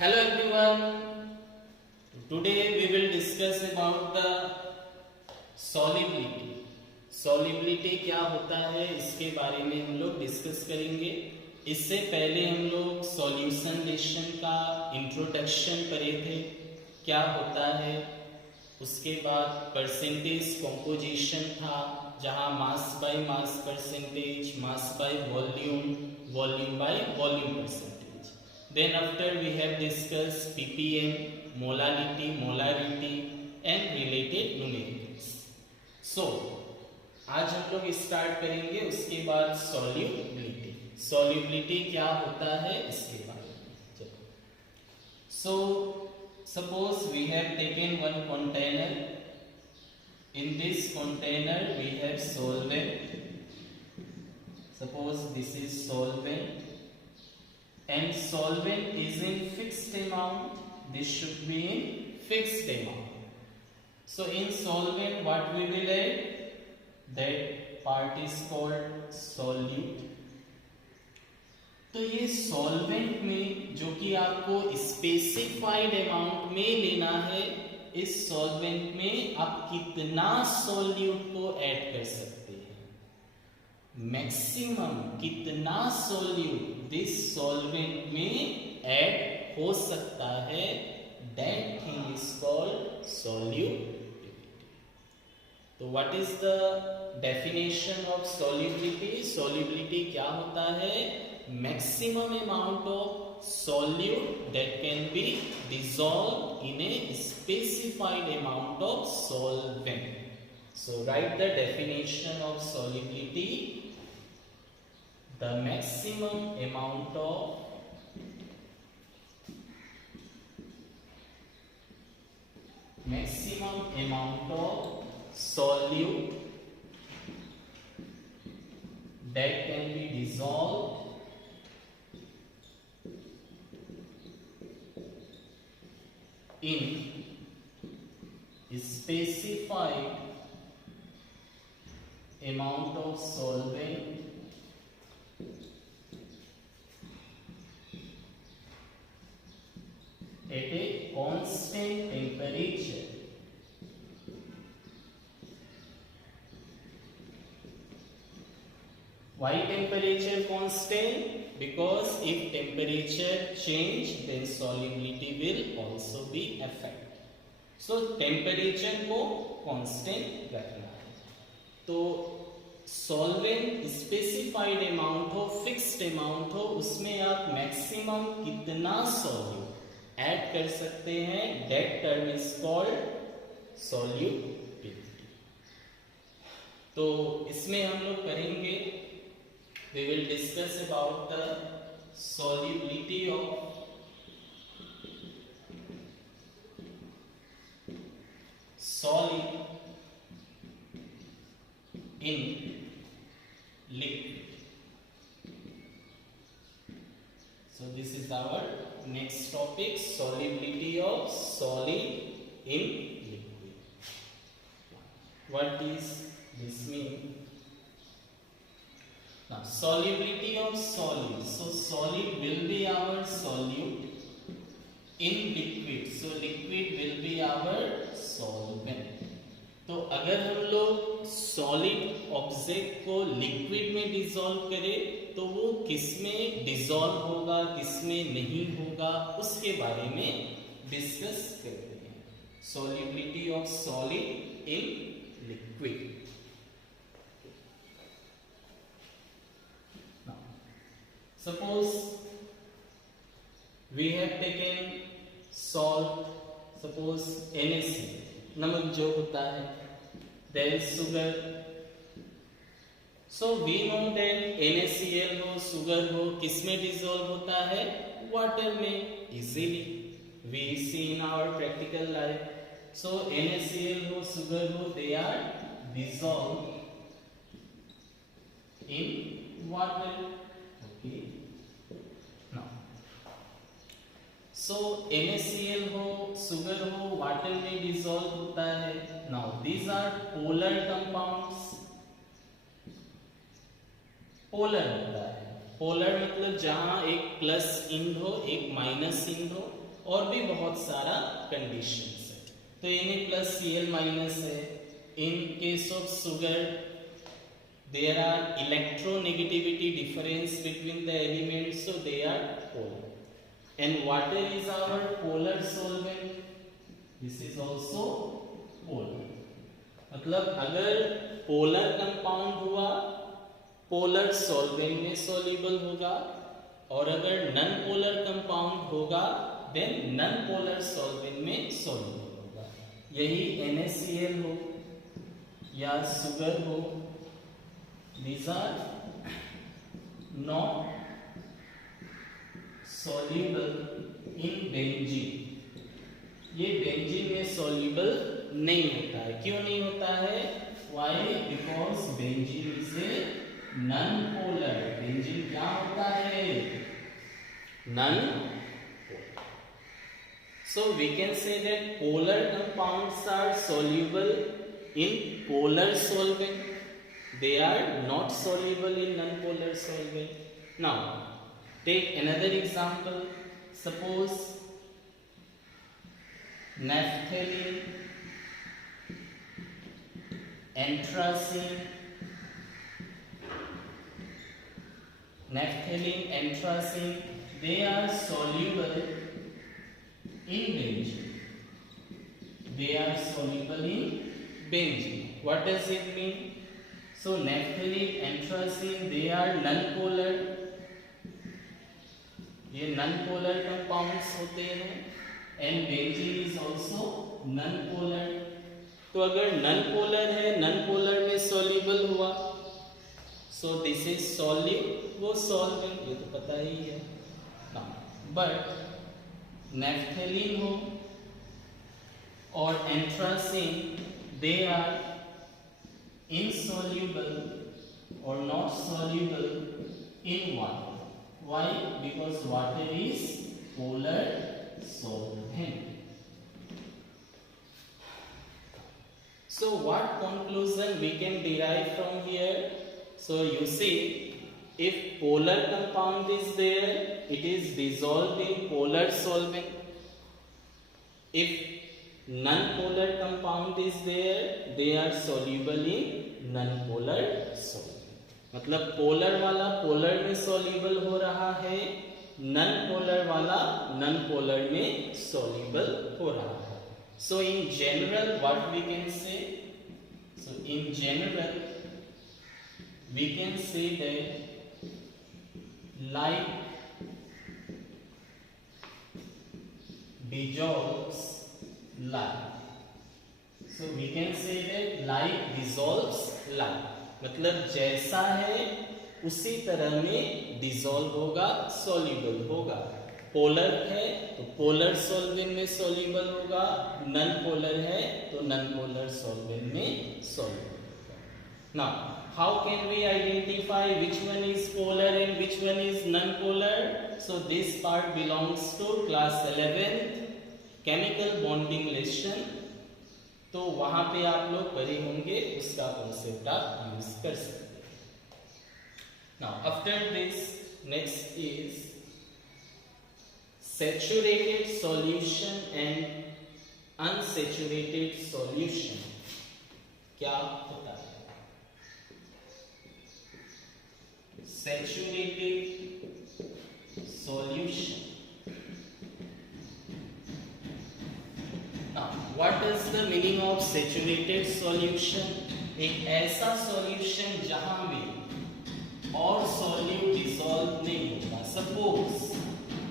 Hello everyone. Today we will discuss about the solubility. Solubility क्या होता है इसके बारे में हम लोग डिस्कस करेंगे. इससे पहले हम लोग सॉल्यूशन लेशन का इंट्रोडक्शन करे थे, क्या होता है. उसके बाद परसेंटेज कंपोजिशन था, जहां mass by mass percentage, mass by volume, volume by volume percentage. Then after we have discussed ppm, molality, molarity and related numericals. So आज हम लोग स्टार्ट करेंगे उसके बाद solubility. Solubility क्या होता है इसके बारे में. So suppose we have taken one container. In this container we have solvent. Suppose this is solvent. And solvent is in fixed amount. This should be in fixed amount. So in solvent what we will add? That part is called solute. तो ये solvent में जो कि आपको specified amount में लेना है, इस solvent में आप कितना solute को add कर सकते हैं, मैक्सिमम कितना solute दिस सॉल्वेंट में ऐड हो सकता है, that thing is called solubility. तो what is the definition of solubility. Solubility क्या होता है? Maximum amount of solute that can be dissolve in a specified amount of solvent. So write the definition of solubility. The maximum amount of solute that can be dissolved in specified amount of solvent at a constant temperature. Why temperature constant? Because if temperature change, then solubility will also be affected. So temperature को constant रखना है. तो solvent specified amount हो, fixed amount हो, उसमें आप maximum कितना solute add कर सकते हैं, that term is called solubility. तो इसमें हम लोग करेंगे, we will discuss about the solubility of solid in liquid. So this is our next topic, solubility of solid in liquid. What is this mean? Now solubility of solid. So solid will be our solute in liquid. So liquid will be our solvent. तो अगर हम लोग solid object को liquid में dissolve करें तो वो किस में डिसॉल्व होगा, किस में नहीं होगा, उसके बारे में डिस्कस करते हैं. Solubility of solid in liquid. Suppose we have taken salt, suppose NaCl, नमक जो होता है, there is sugar. So we know that NaCl हो, sugar हो, किस में डिसॉल्व होता है? वाटर में easily. We see in our practical life. So NaCl हो, sugar हो, they are dissolved in water. Okay. So NaCl हो, sugar हो, वाटर में डिसॉल्व होता है. Now these are polar compounds. Polar होता है. पोलर मतलब जहां एक प्लस इंड हो, एक माइनस इंड हो. और भी बहुत सारा कंडीशंस है। तो Na+Cl- है। In case of sugar there are electronegativity difference between the elements, so they are polar. And water is our polar solvent, this is also polar. मतलब अगर पोलर कंपाउंड हुआ पोलर सॉल्वेंट में soluble होगा, और अगर non polar compound होगा then non polar solvent में soluble होगा। यही NaCl हो या शुगर हो, these are not soluble in benzene। ये बेंजीन में soluble नहीं होता है। क्यों नहीं होता है? Why? Because benzene is a non-polar। Benzene क्या होता है? Non-polar। So we can say that polar compounds are soluble in polar solvent, they are not soluble in non-polar solvent. Now take another example. Suppose naphthalene, anthracene, they are soluble in benzene. They are soluble in benzene. What does it mean? So naphthalene, anthracene, they are non-polar, ये non-polar compounds होते हैं, and benzene is also non-polar। तो अगर non-polar है, non-polar में soluble हुआ, so this is solute, वो solvent, ये तो पता ही है। But naphthalene हो और anthracene, they are insoluble or not soluble in water. Why? Because water is polar solvent. So what conclusion we can derive from here? So you see, if polar compound is there, it is dissolved in polar solvent. If non-polar compound is there, they are soluble in non-polar solvent। मतलब polar वाला polar में soluble हो रहा है, non polar वाला non polar में soluble हो रहा है। So in general what we can say? So in general we can say that light dissolves light। So we can say that light dissolves light, मतलब जैसा है उसी तरह में डिसॉल्व होगा, सॉल्युबल होगा। पोलर है तो पोलर सॉल्वेंट में सॉल्युबल होगा, नॉन पोलर है तो नॉन पोलर सॉल्वेंट में सॉल्युबल होगा। Now how can we identify which one is polar and which one is non polar? So this part belongs to class 11th chemical bonding lesson. तो वहां पे आप लोग पढ़े होंगे, उसका कॉन्सेप्ट आप यूज कर सकते हैं। Now after this next is saturated solution and unsaturated solution. क्या होता है? Saturated solution, what is the meaning of saturated solution? एक ऐसा सॉल्यूशन जहां में और सॉल्यूट डिसॉल्व नहीं होगा। Suppose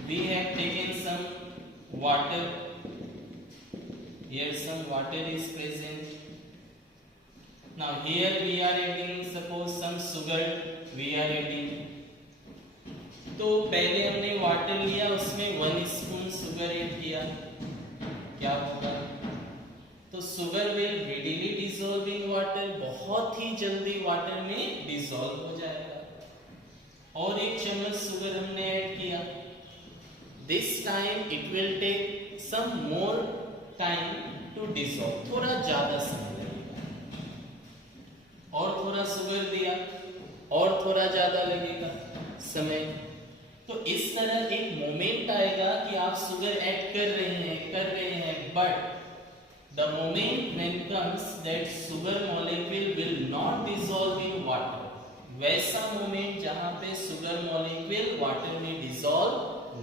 we have taken some water, here some water is present, now here we are adding suppose some sugar we are adding। तो पहले हमने वाटर लिया, उसमें 1 स्पून शुगर ऐड किया, क्या होगा? तो sugar will readily dissolve in water, बहुत ही जल्दी वाटर में डिसॉल्व हो जाएगा। और 1 चम्मच शुगर हमने ऐड किया, this time it will take some more time to dissolve, थोड़ा ज्यादा समय लगेगा। और थोड़ा शुगर दिया और थोड़ा ज्यादा लगेगा समय। तो इस तरह एक मोमेंट आएगा कि आप शुगर ऐड कर रहे हैं, but the moment when comes that sugar molecule will not dissolve in water, वैसा मोमेंट जहां पे शुगर मॉलिक्यूल वाटर में डिसॉल्व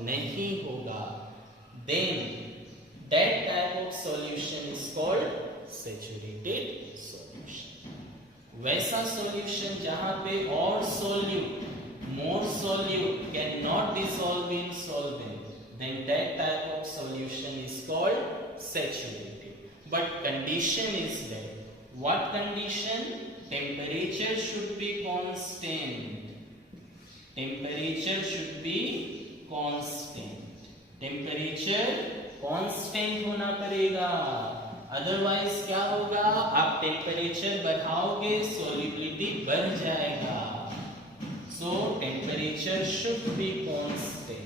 नहीं होगा, then that type of solution is called saturated solution. वैसा solution जहां पे और solute, more solute cannot dissolve in solvent, then that type of solution is called saturated. But condition is that, what condition? Temperature should be constant. Temperature should be constant. Temperature constant होना पड़ेगा, otherwise क्या होगा, आप temperature बढ़ाओगे solubility बढ़ जाएगा. So temperature should be constant.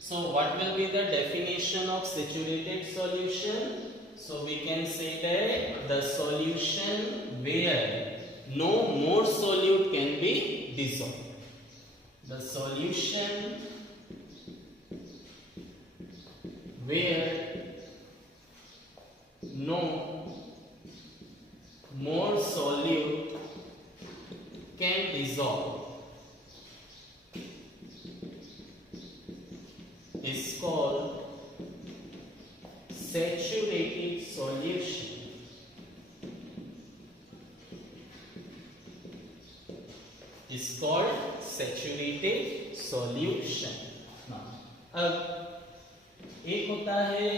So what will be the definition of saturated solution? So we can say that the solution where no more solute can be dissolved. The solution where no more solute can dissolve is called saturated solution. Is called saturated solution. अब एक होता है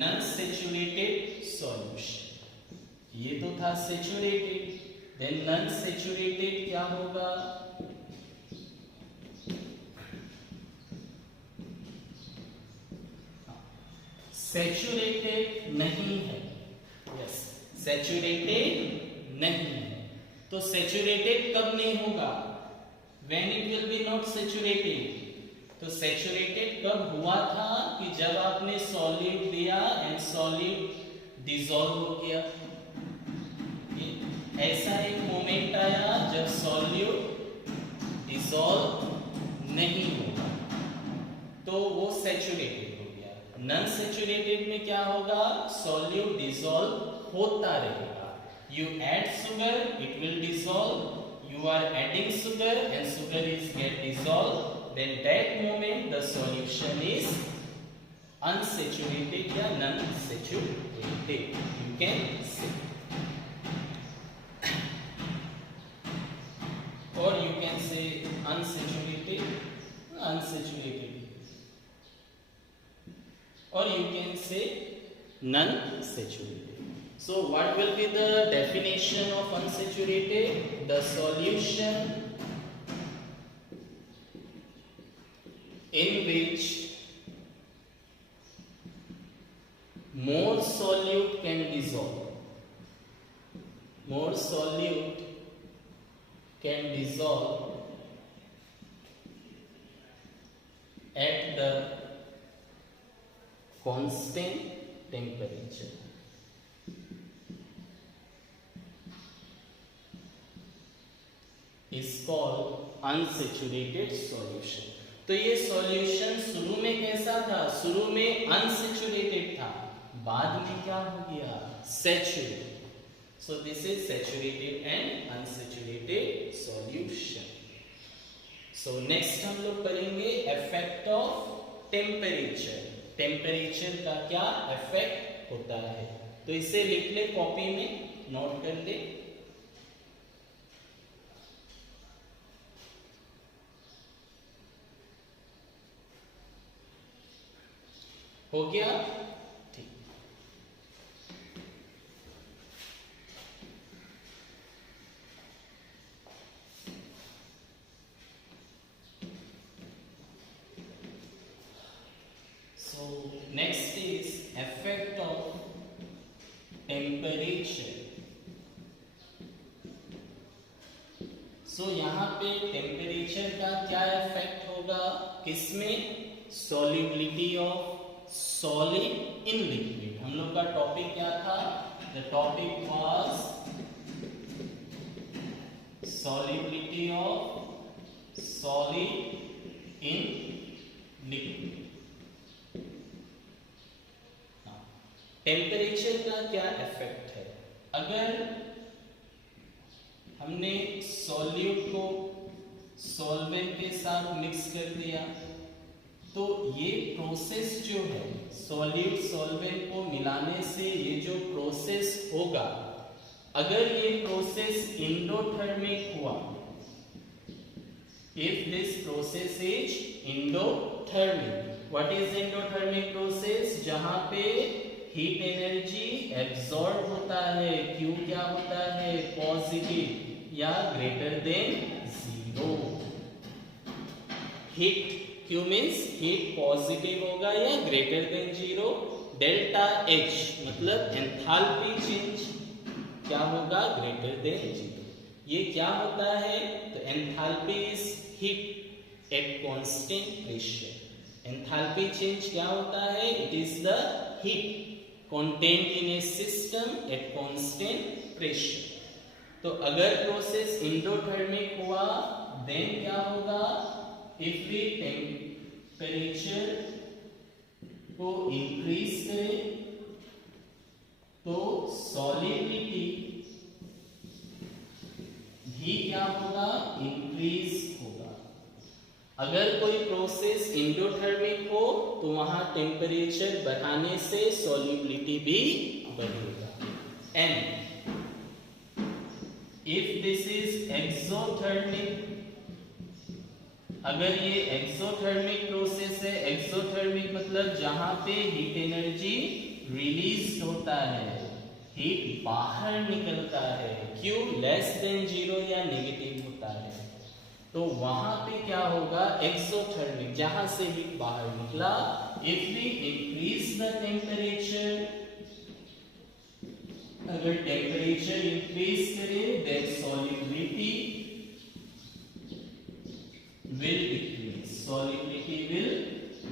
non saturated solution, ये तो था saturated, then non saturated क्या होगा, saturated नहीं है, यस सैचुरेटेड नहीं है. तो सैचुरेटेड कब नहीं होगा, when it will be not saturated. तो सैचुरेटेड कब हुआ था कि जब आपने सॉल्यूट दिया एंड सॉल्यूट डिसॉल्व हो गया. ऐसा एक मोमेंट आया जब सॉल्यूट डिसॉल्व नहीं होगा, तो वो सैचुरेटेड. नॉन सैचुरेटेड में क्या होगा, सॉल्यूट डिसॉल्व होता रहेगा. You add sugar, it will dissolve, you are adding sugar and sugar is get dissolved, then that moment the solution is unsaturated या non-saturated, you can say, or you can say unsaturated, or you can say non-saturated. So what will be the definition of unsaturated? The solution in which more solute can dissolve, more solute can dissolve at the constant temperature. Is called unsaturated solution. तो ये solution शुरू में कैसा था, शुरू में unsaturated था, बाद में क्या हो गया, saturated. So this is saturated and unsaturated solution. So next हम लोग करेंगे इफेक्ट ऑफ टेम्परेचर. टेम्परेचर का क्या इफेक्ट होता है, तो इसे लिख ले, कॉपी में नोट कर ले. हो गया, ठीक. So next is effect of temperature. So यहाँ पे टेम्परेचर का क्या इफेक्ट होगा, किसमें, solubility of solid in liquid. हम लोग का टॉपिक क्या था, the topic was solubility of solid in liquid. Temperature का क्या इफेक्ट है? अगर हमने सॉल्यूट को सॉल्वेंट के साथ मिक्स कर दिया तो ये प्रोसेस जो है सॉल्यूट सॉल्वेंट को मिलाने से ये जो प्रोसेस होगा, अगर ये प्रोसेस इंडोथर्मिक हुआ, if this process is endothermic, what is endothermic process? जहां पे हीट एनर्जी एब्सॉर्ब होता है, Q क्या होता है? पॉजिटिव या greater than zero. Heat Q means heat positive होगा या greater than zero. Delta H मतलब एंथैल्पी चेंज क्या होगा? Greater than zero. ये क्या होता है? तो enthalpy is heat at constant pressure. Enthalpy change क्या होता है? It is the heat contained in a system at constant pressure. तो अगर प्रोसेस इंडोथर्मिक हुआ देन क्या होगा? इफ वी टेम्परेचर को इंक्रीज करें तो सॉलिबिलिटी भी क्या होगा? इंक्रीज होगा। अगर कोई प्रोसेस इंडोथर्मिक हो तो वहां टेम्परेचर बढ़ाने से सॉल्युबिलिटी भी बढ़ेगा। And if this is exothermic, अगर ये एक्सोथर्मिक प्रोसेस है, एक्सोथर्मिक मतलब जहां पे हीट एनर्जी रिलीज होता है, हीट बाहर निकलता है, क्यू लेस देन जीरो या नेगेटिव होता है, तो वहां पे क्या होगा? एक्सोथर्मिक, जहां से हीट बाहर निकला। If we increase the temperature, अगर टेम्परेचर इंक्रीज करें then solubility will decrease, solubility will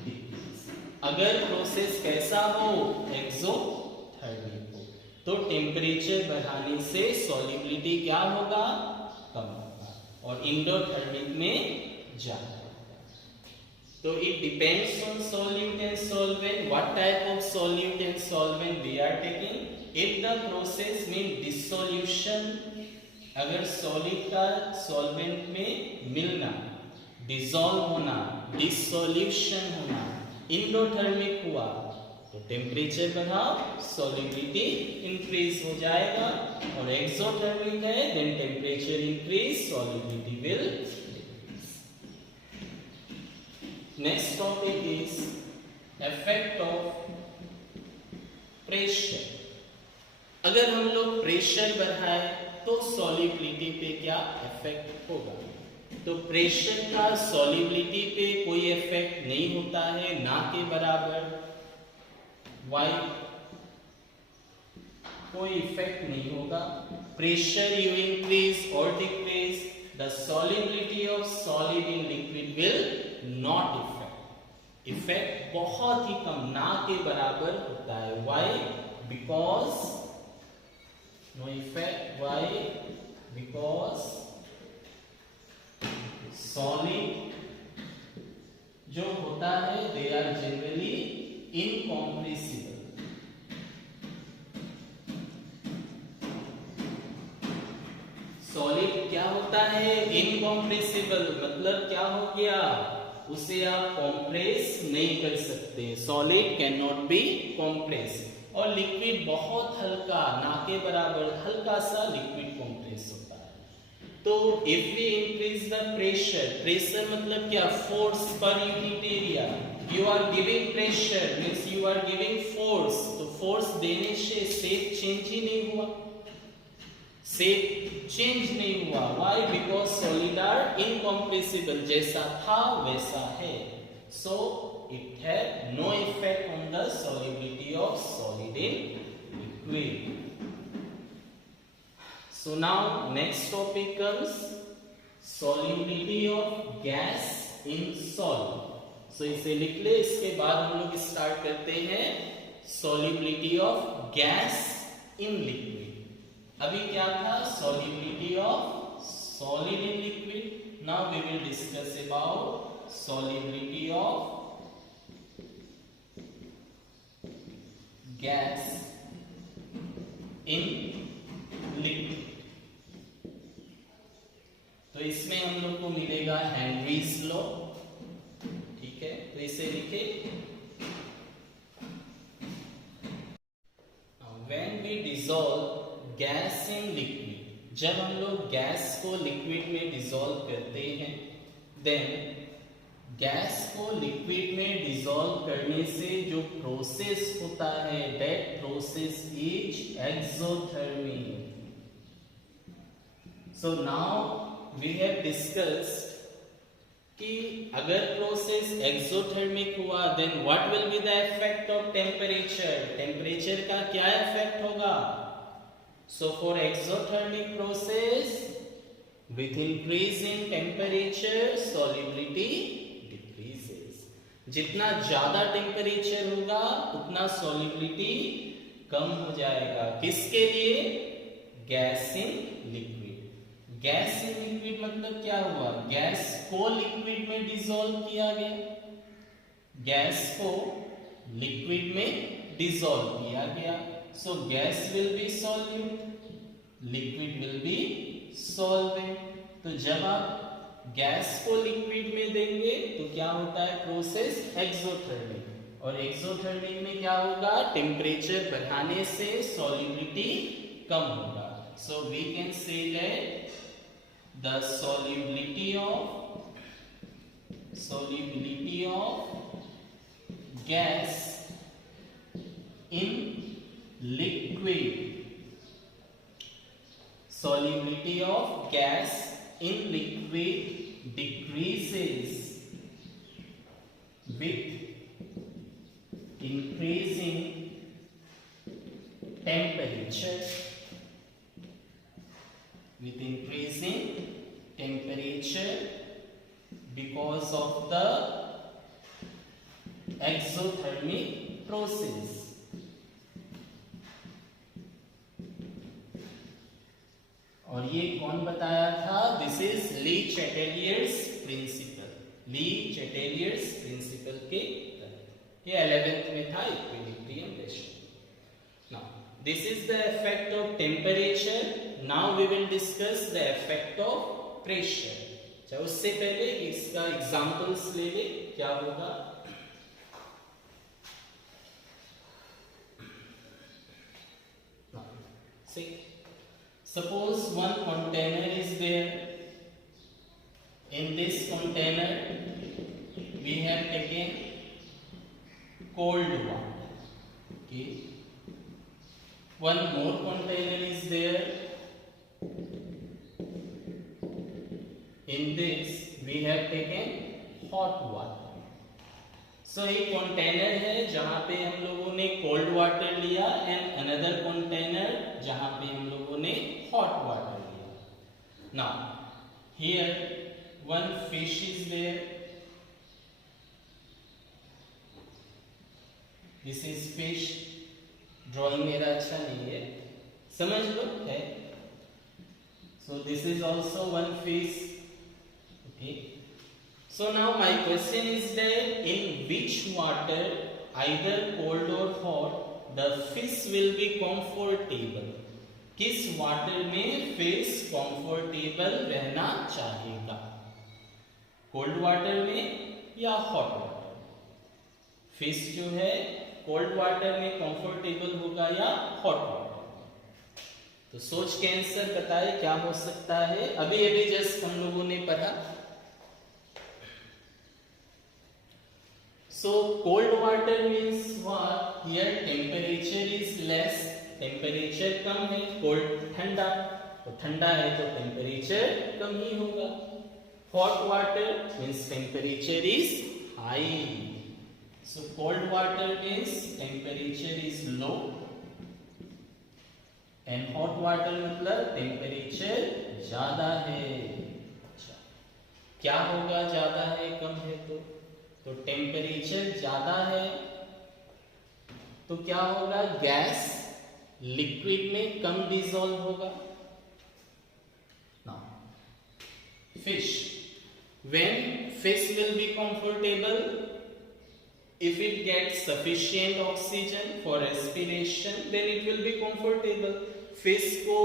decrease. अगर प्रोसेस कैसा हो? एक्सोथर्मिक हो, तो टेम्परेचर बढ़ाने से सॉल्युबिलिटी क्या होगा? कम होगा और इंडोथर्मिक में जाएगा। तो it depends on solute and solvent, what type of solute and solvent we are taking. If the process mean dissolution, अगर सॉलिड का सॉल्वेंट में मिलना, डिसॉल्व होना, डिसोल्यूशन होना, इंडोथर्मिक हुआ तो टेम्परेचर बढ़ाओ, सॉल्युबिलिटी इंक्रीज हो जाएगा। और एक्सोथर्मिक है then temperature increase, solubility will decrease. Next topic is effect of pressure. अगर हम लोग प्रेशर बढ़ाए तो सॉल्युबिलिटी पे क्या इफेक्ट होगा? तो प्रेशर का सॉल्युबिलिटी पे कोई इफेक्ट नहीं होता है, ना के बराबर। वाई? कोई इफेक्ट नहीं होगा। प्रेशर यू इंक्रीज और decrease, the solubility of solid in liquid will not effect. Effect बहुत ही कम, ना के बराबर होता है। Why? Because no effect. Why? Because solid जो होता है they are generally incompressible. Solid क्या होता है? इनकॉम्प्रेसिबल, मतलब क्या हो गया? उसे आप कॉम्प्रेस नहीं कर सकते। Solid can not be compress. और लिक्विड बहुत हल्का, ना के बराबर हल्का सा लिक्विड कॉम्प्रेस होता है। तो if we increase the pressure, pressure मतलब क्या? Force per unit area. You are giving pressure means you are giving force, तो फोर्स देने से शेप चेंज ही नहीं हुआ, शेप चेंज नहीं हुआ। Why? Because solid are incompressible, जैसा था वैसा है। So it have no effect on the solubility of solid in liquid. So now next topic comes solubility of gas in solid. So इसे लिख ले, इसके बाद हम लोग स्टार्ट करते हैं solubility of gas in liquid. अभी क्या था? solubility of solid in liquid. Now we will discuss about solubility of gas in liquid. तो इसमें हम लोग को मिलेगा हेनरीज लॉ, ठीक है, तो इसे लिखे when we dissolve gas in liquid, जब हम लोग गैस को लिक्विड में डिसॉल्व करते हैं, देन गैस को लिक्विड में डिसॉल्व करने से जो प्रोसेस होता है, that process is exothermic. So now we have discussed कि अगर प्रोसेस एक्सोथर्मिक हुआ then what will be the effect of temperature, temperature का क्या इफेक्ट होगा. So for exothermic process with increase in temperature solubility decreases. जितना ज्यादा temperature होगा उतना solubility कम हो जाएगा. किसके लिए? Gas in liquid. Gas in liquid मतलब क्या हुआ? गैस को लिक्विड में डिसॉल्व किया गया, गैस को लिक्विड में डिसॉल्व किया गया. सो gas will be solute, liquid will be solvent. तो जब आप गैस को लिक्विड में देंगे तो क्या होता है? Process exothermic. और एक्सोथर्मिक में क्या होगा? टेम्परेचर बढ़ाने से सॉल्युबिलिटी कम होगा. So we can say that the solubility of gas in liquid, solubility of gas in liquid decreases with increasing temperature. With increasing temperature because of the exothermic process. और ये कौन बताया था? This is Le Chatelier's principle. Le Chatelier's principle के ये 11th में था, equilibrium ratio. Now this is the effect of temperature. Now we will discuss the effect of pressure. अच्छा, उससे पहले इसका एग्जांपल्स ले ले, क्या होगा? See, suppose one container is there. In this container we have taken cold water. Okay. One more container is there. In this we have taken hot water. So एक container है जहां पे हम लोगों ने cold water लिया and another container जहां पे हम लोगों ने hot water लिया. Now here one fish is there. This is fish. Drawing मेरा अच्छा नहीं है, समझ लो है. So this is also one fish. Okay. So now my question is that in which water, either cold or hot, the fish will be comfortable. किस water में fish comfortable रहना चाहेगा? कोल्ड वाटर में या हॉट वाटर? फिश जो है cold water में comfortable होगा या हॉट वाटर? तो सोच के आंसर बताए क्या हो सकता है. अभी अभी जस्ट हम लोगों ने पढ़ा. So cold water means what? Here temperature is less, temperature कम है. कोल्ड ठंडा, तो ठंडा है तो टेम्परेचर कम ही होगा. Hot water means temperature is high. So cold water means temperature is low and hot water मतलब temperature ज्यादा है. अच्छा, क्या होगा ज्यादा है कम है? तो टेम्परेचर ज्यादा है तो क्या होगा? गैस लिक्विड में कम डिसॉल्व होगा. fish. When fish will be comfortable? If it gets sufficient oxygen for respiration, then it will be comfortable. Fish को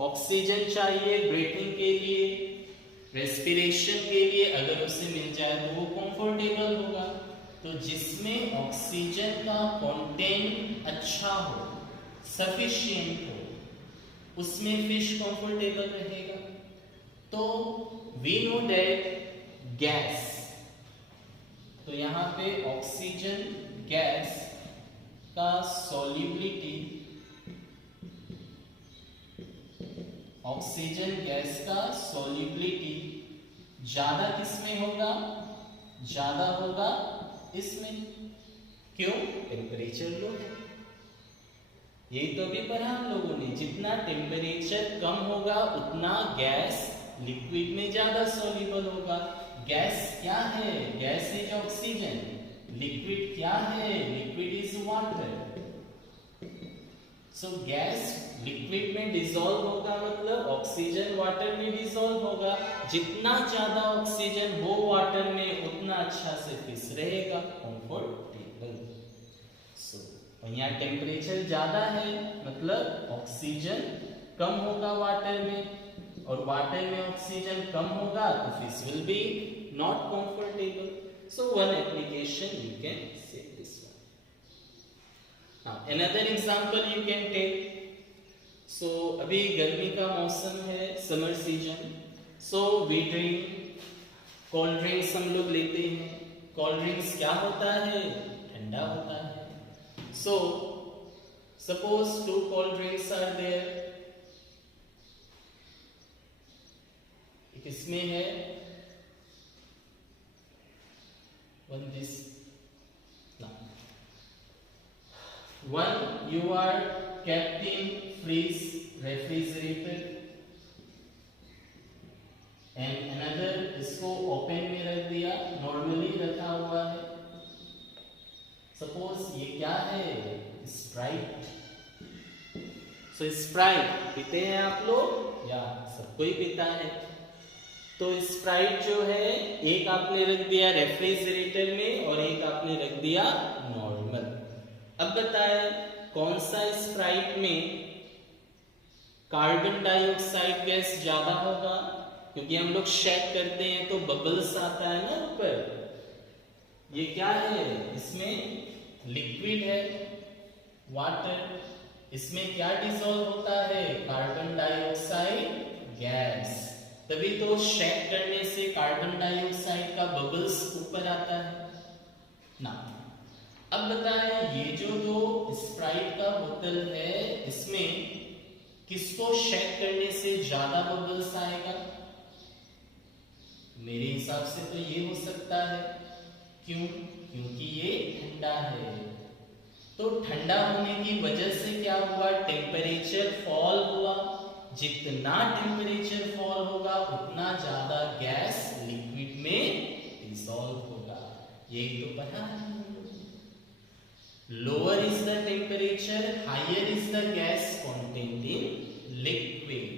ऑक्सीजन चाहिए ब्रीथिंग के लिए, रेस्पिरेशन के लिए, अगर उसे मिल जाए तो वो कंफर्टेबल होगा। तो जिसमें ऑक्सीजन का कंटेंट अच्छा हो, सफिशिएंट हो, उसमें फिश कंफर्टेबल रहेगा। तो वी नो दैट गैस, तो यहां पे ऑक्सीजन गैस का सॉल्युबिलिटी, ऑक्सीजन गैस का सॉल्युबिलिटी ज्यादा किसमें होगा? ज्यादा होगा इसमें। क्यों? टेम्परेचर लो है। यही तो अभी पढ़ा हम लोगों ने, जितना टेम्परेचर कम होगा उतना गैस लिक्विड में ज्यादा सॉल्युबल होगा। गैस क्या है? Gas is oxygen. लिक्विड क्या है? Liquid is water. So gas liquid में डिसॉल्व होगा, मतलब ऑक्सीजन वाटर में डिसॉल्व होगा। जितना ज्यादा ऑक्सीजन हो वाटर में उतना अच्छा से फिश रहेगा, कंफर्टेबल। सो यहाँ टेम्परेचर ज्यादा है, मतलब ऑक्सीजन कम होगा वाटर में, और वाटर में ऑक्सीजन कम होगा तो fish will be not comfortable. So one application you can say this one. Now, another example you can take. So अभी गर्मी का मौसम है, summer season. So we drink cold drinks, हम लोग लेते हैं। कोल्ड ड्रिंक्स क्या होता है? ठंडा होता है। So suppose two cold drinks are there. एक इसमें है, one this. One you are kept in freeze, refrigerator, and another इसको ओपन में रख दिया, नॉर्मली रखा हुआ है। सपोज ये क्या है? स्प्राइट। सो स्प्राइट पीते हैं आप लोग, या सब कोई पीता है? तो स्प्राइट जो है, एक आपने रख दिया रेफ्रिजरेटर में और एक आपने रख दिया नॉर्मल। अब बताएं कौन सा स्प्राइट में कार्बन डाइऑक्साइड गैस ज्यादा होगा? क्योंकि हम लोग शेक करते हैं तो बबल्स आता है ना ऊपर। ये क्या है? इसमें लिक्विड है, वाटर। इसमें क्या डिसॉल्व होता है? Carbon dioxide gas. तभी तो शेक करने से कार्बन डाइऑक्साइड का बबल्स ऊपर आता है ना। अब बताएं ये जो दो स्प्राइट का बोतल है, इसमें किसको शेक करने से ज्यादा बबल्स आएगा? मेरे हिसाब से तो ये हो सकता है। क्यों? क्योंकि ये ठंडा है। तो ठंडा होने की वजह से क्या हुआ? टेम्परेचर फॉल हुआ। जितना टेम्परेचर फॉल होगा उतना ज्यादा गैस लिक्विड में डिसॉल्व होगा। यही तो पता है। Lower is the temperature, higher is the gas content in liquid.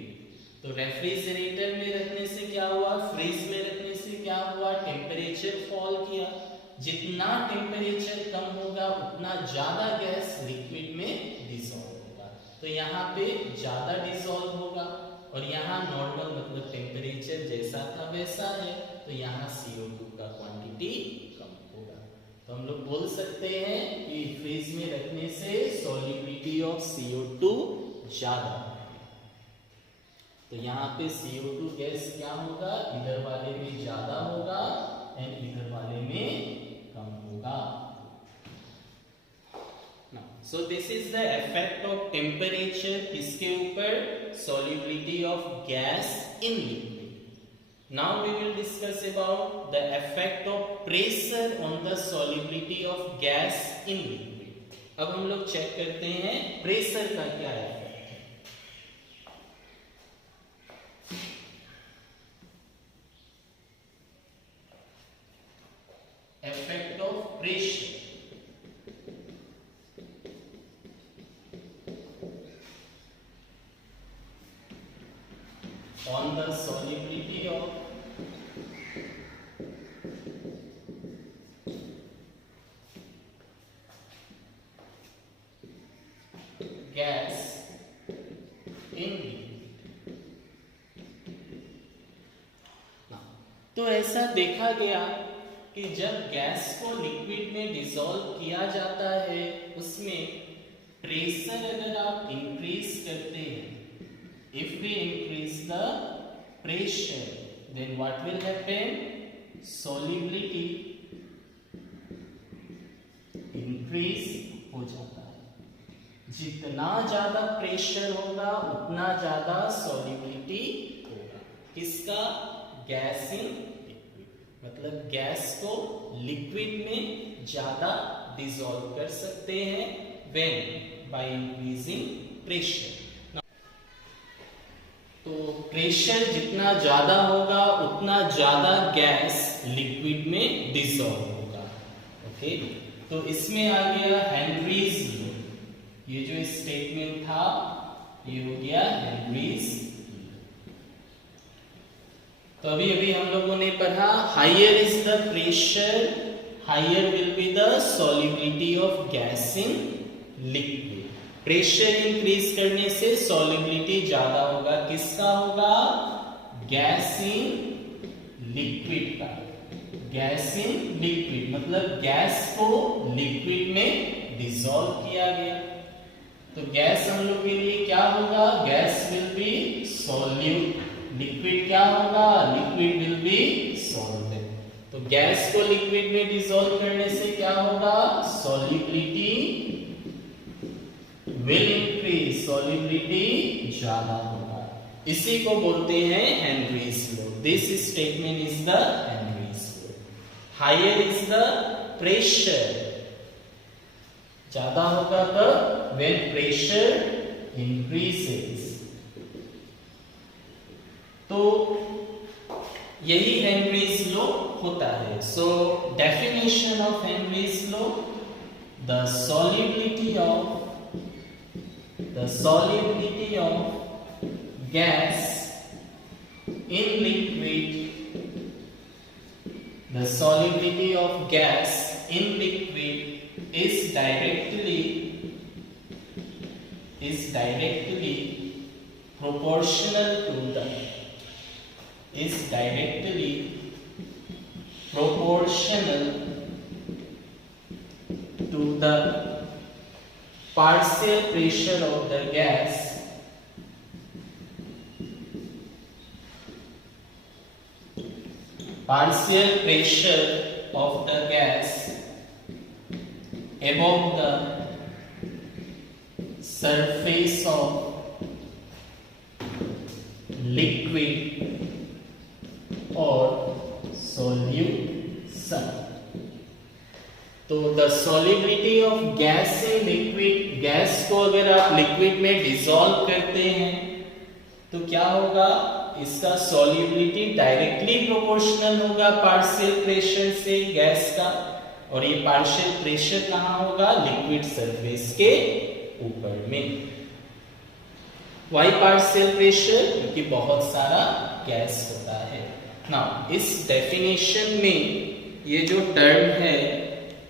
तो रेफ्रिजरेटर में रखने से क्या हुआ? फ्रीज में रखने से क्या हुआ? टेम्परेचर फॉल किया। जितना टेम्परेचर कम होगा उतना ज्यादा गैस लिक्विड में डिसॉल्व होगा। तो यहाँ पे ज्यादा डिसॉल्व होगा, और यहाँ नॉर्मल मतलब टेम्परेचर जैसा था वैसा है, तो यहाँ CO2 का क्वांटिटी कम होगा। तो हम लोग बोल सकते हैं कि फ्रीज में रखने से सॉल्युबिलिटी ऑफ CO2 ज्यादा है। तो यहाँ पे CO2 गैस क्या होगा? इधर वाले में ज्यादा होगा एंड इधर वाले में कम होगा। So this is the effect of temperature किसके ऊपर? Solubility of gas in liquid. Now we will discuss about the effect of pressure on the solubility of gas in liquid. अब हम लोग चेक करते हैं प्रेशर का क्या है। Effect of pressure on the solubility of तो ऐसा देखा गया कि जब गैस को लिक्विड में डिसॉल्व किया जाता है, उसमें प्रेशर अगर आप इंक्रीज करते हैं, if we increase the pressure, then what will happen? Solubility increase हो जाता है। जितना ज्यादा प्रेशर होगा उतना ज्यादा सॉल्युबिलिटी होगा। किसका? गैस इन लिक्विड, मतलब गैस को लिक्विड में ज्यादा डिसॉल्व कर सकते हैं व्हेन बाय इंक्रीजिंग प्रेशर। तो प्रेशर जितना ज्यादा होगा उतना ज्यादा गैस लिक्विड में डिसॉल्व होगा। ओके, तो इसमें आ गया हेनरीज लॉ। ये जो स्टेटमेंट था ये हो गया हेनरीज। तो अभी अभी हम लोगों ने पढ़ा, higher is the pressure, higher will be the solubility of gas in liquid. Pressure increase करने से सॉल्युबिलिटी ज्यादा होगा। किसका होगा? गैस इन लिक्विड का। गैस इन लिक्विड मतलब गैस को लिक्विड में डिसॉल्व किया गया। तो गैस हम लोग के लिए क्या होगा? Gas will be solute. Liquid क्या होगा? Liquid will be solvent. तो गैस को लिक्विड में डिसॉल्व करने से क्या होगा? सॉल्युबिलिटी विल इंक्रीज, सॉल्युबिलिटी ज्यादा होगा। इसी को बोलते हैं Henry's law. This statement is the Henry's law. Higher is the pressure, ज्यादा होगा तब व्हेन प्रेशर इंक्रीजेस। तो यही हेनरीज लॉ होता है। So definition of Henry's law, the solubility of gas in liquid, the solubility of gas in liquid is directly proportional to the partial pressure of the gas above the surface of liquid or solution. तो the solubility of gas in liquid, gas को अगर आप liquid में dissolve करते हैं तो क्या होगा? इसका सॉल्युबिलिटी डायरेक्टली प्रोपोर्शनल होगा पार्शियल प्रेशर से गैस का। और ये पार्शियल प्रेशर कहां होगा? लिक्विड सरफेस के ऊपर में। Why partial pressure? क्योंकि बहुत सारा गैस होता है। नाउ इस डेफिनेशन में ये जो टर्म है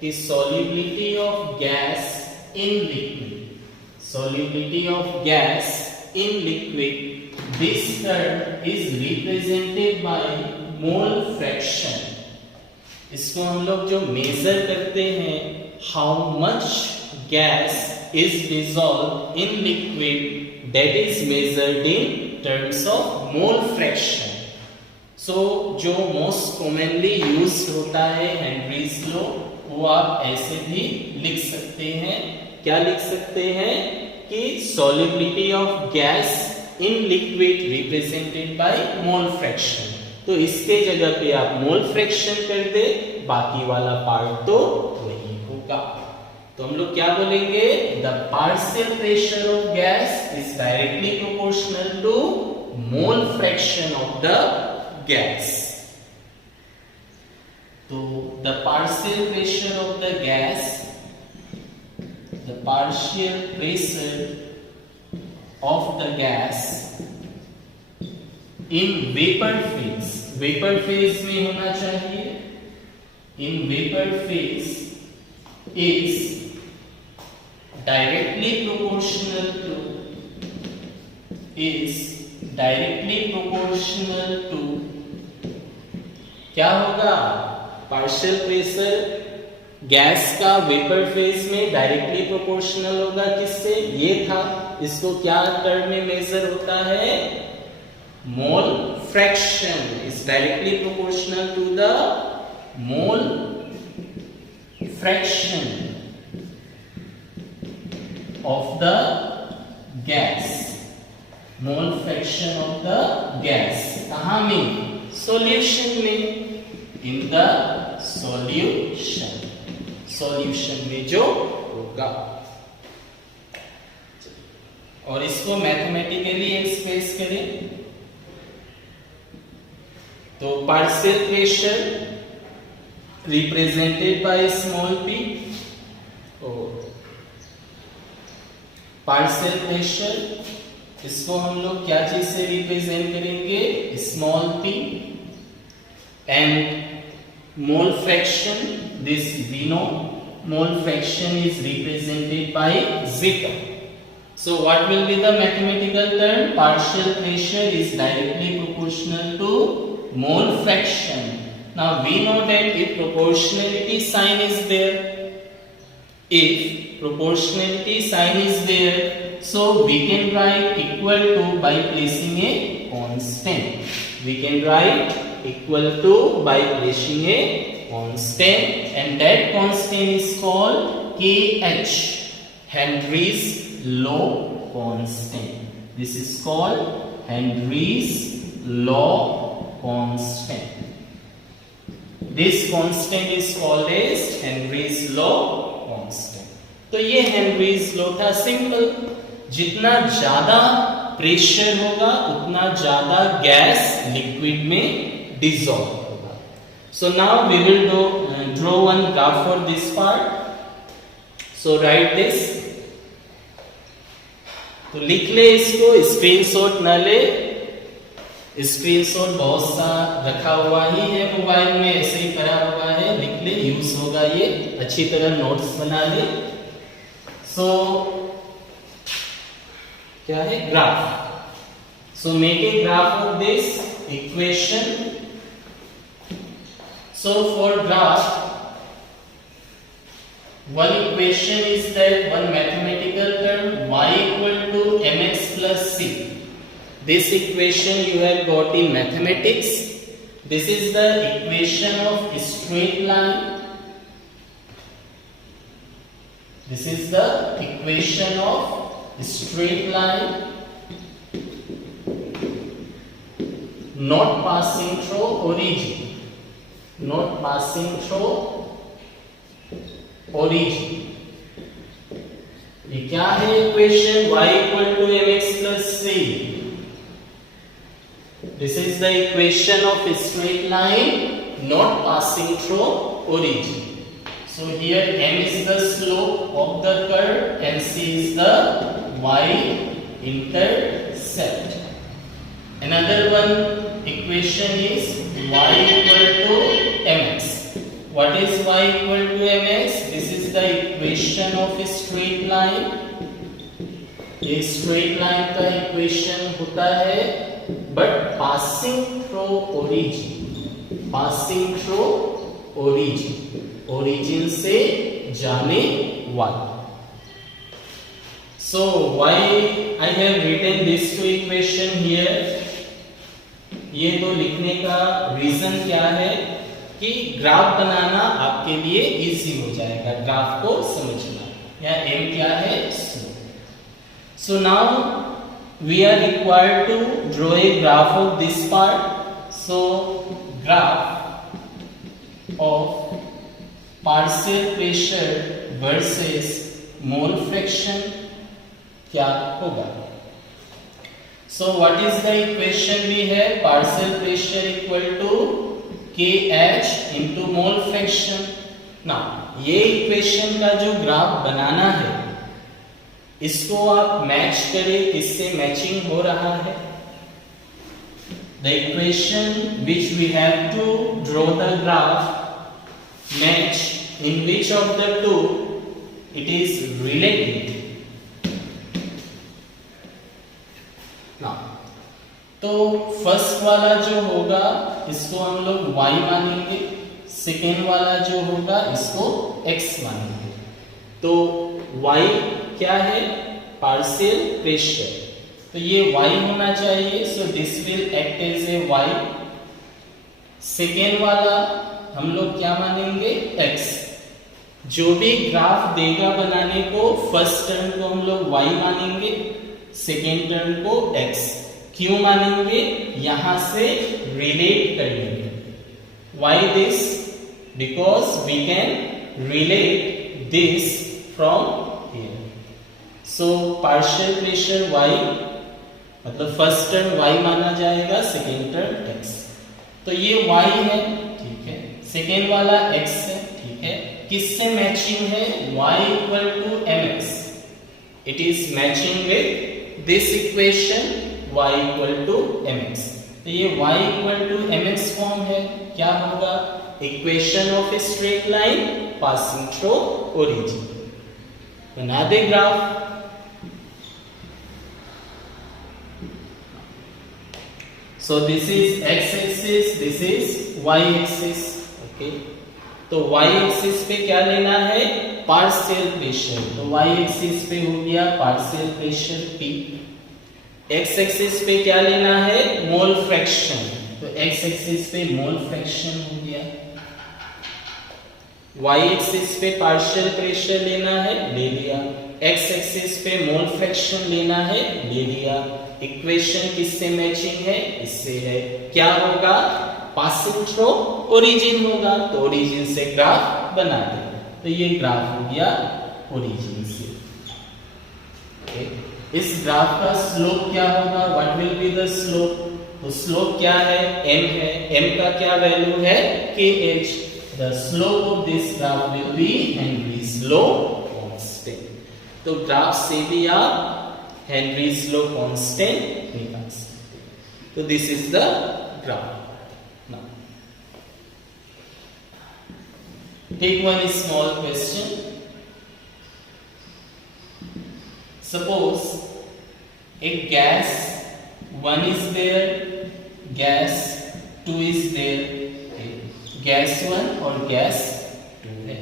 कि solubility of gas in liquid, solubility of gas in liquid, this term is represented by mole fraction. इसको हम लोग जो मेजर करते हैं, how much gas is dissolved in liquid, that is measured in terms of mole fraction. So जो most commonly used होता है Henry's law, वो आप ऐसे भी लिख सकते हैं। क्या लिख सकते हैं? कि solubility of gas in liquid represented by mole fraction। तो इसके जगह पे आप मोल फ्रैक्शन कर दे, बाकी वाला पार्ट तो वही होगा। तो हम लोग क्या बोलेंगे? The partial pressure of gas is directly proportional to mole fraction of the gas. तो the partial pressure of the gas, the partial pressure of the gas in vapor phase, vapor phase में होना चाहिए, in vapor phase is directly proportional to क्या होगा, partial pressure gas का vapour phase में directly proportional होगा किससे, ये था, इसको क्या टर्म में मेजर होता है, mole fraction is directly proportional to the mole fraction of the gas, mole fraction of the gas, कहां में, सॉल्यूशन में, इन द सॉल्यूशन में जो होगा। और इसको मैथमेटिकली एक्सप्रेस करें तो partial pressure represented by small p, और पार्शियल प्रेशर इसको हम लोग क्या चीज से रिप्रेजेंट करेंगे, small p, and mole fraction, this we know mole fraction is represented by zeta. So what will be the mathematical term, partial pressure is directly proportional to mole fraction. Now we know that if proportionality sign is there, so we can write equal to by placing a constant, constant, and that constant is called KH, Henry's law constant. This is called Henry's law constant. This constant is called as Henry's law constant. तो ये Henry's law था, simple, जितना ज्यादा pressure होगा उतना ज्यादा gas liquid में dissolve होगा। So now we will draw one graph for this part. So write this. तो लिख ले इसको, स्क्रीनशॉट ना ले, स्क्रीनशॉट बहुत सा रखा हुआ ही है मोबाइल में, ऐसे ही पड़ा हुआ है, लिख ले, यूज होगा ये, अच्छी तरह नोट्स बना ले। सो क्या है, graph. So make a graph of this equation. So for graph, one equation is that, one mathematical term, y equal to mx plus c. This equation you have got in mathematics. This is the equation of straight line. This is the equation of straight line not passing through origin. Not passing through origin. ये क्या है equation, y equal to mx plus c. This is the equation of a straight line not passing through origin. So here m is the slope of the curve and c is the y-intercept. Another one equation is y equal to mx. What is y equal to mx? This is the equation of a straight line. ये straight line का equation होता है but passing through origin. Passing through origin. Origin से जाने वाला. So why I have written these two equation here? ये तो लिखने का रीजन क्या है कि ग्राफ बनाना आपके लिए इजी हो जाएगा, ग्राफ को समझना। या एम क्या है, so now we are required to draw a graph of this part. So graph of partial pressure versus mole fraction क्या होगा। So what is the equation we have? Partial pressure equal to KH into mole fraction. Now ये equation का जो graph बनाना है इसको आप match करें, किससे मैचिंग हो रहा है। The equation which we have to draw the graph match in which of the two it is related. तो फर्स्ट वाला जो होगा इसको हम लोग y मानेंगे, सेकेंड वाला जो होगा इसको x मानेंगे। तो y क्या है? पार्शियल प्रेशर, तो ये y होना चाहिए, so this will act as a y। Second वाला हम लोग क्या मानेंगे? x। जो भी ग्राफ देगा बनाने को, फर्स्ट टर्म को हम लोग y मानेंगे, सेकेंड टर्म को x। क्यों मानेंगे? यहां से रिलेट करेंगे। Why this? Because we can relate this from here. So partial pressure y, मतलब फर्स्ट टर्म y माना जाएगा, सेकेंड टर्म x। तो ये y है, ठीक है, सेकेंड वाला x है, ठीक है। किससे मैचिंग है? y equal to mx। It is matching with this equation y equal to mx। तो ये y equal to mx form है। क्या होगा? Equation of a straight line passing through origin. बना दे graph. So this is x-axis, this is y-axis, okay? तो y-axis पे क्या लेना है? Partial pressure. तो y-axis पे हो गया पार्शियल प्रेशर P। x-axis पे क्या लेना है? Mole fraction. तो x-axis पे मोल फ्रैक्शन हो गया। y-axis पे पार्शियल प्रेशर लेना है, ले लिया। x-axis पे मोल फ्रैक्शन लेना है, ले लिया। इक्वेशन किससे मैचिंग है? इससे है। क्या होगा? पासिंग थ्रू ओरिजिन होगा, तो ओरिजिन से ग्राफ बना दे। तो ये ग्राफ हो गया ओरिजिन से। okay? इस ग्राफ का स्लोप क्या होगा? What will be the slope? तो स्लोप क्या है? m है। m का क्या वैल्यू है? kh। The slope of this graph will be Henry's law constant. तो ग्राफ से भी आप हेनरीज लॉ कांस्टेंट निकाल सकते हैं। तो this is the graph. Now take one small question. Suppose a gas 1 is there, gas 2 is there, okay? gas 1 और gas 2 है।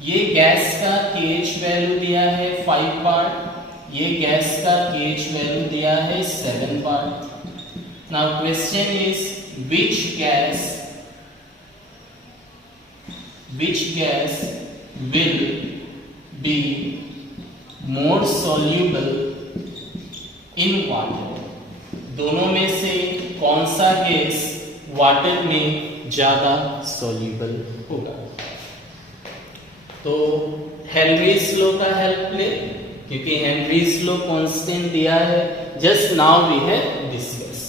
ये गैस का kh वैल्यू दिया है 5 पार्ट, ये गैस का kh वैल्यू दिया है 7 part. Now question is which gas will be more soluble in water? दोनों में से कौन सा गैस वाटर में ज्यादा सॉल्यूबल होगा? तो हेनरीज लॉ का हेल्प ले, क्योंकि हेनरीज लॉ कांस्टेंट दिया है। Just now we have discuss,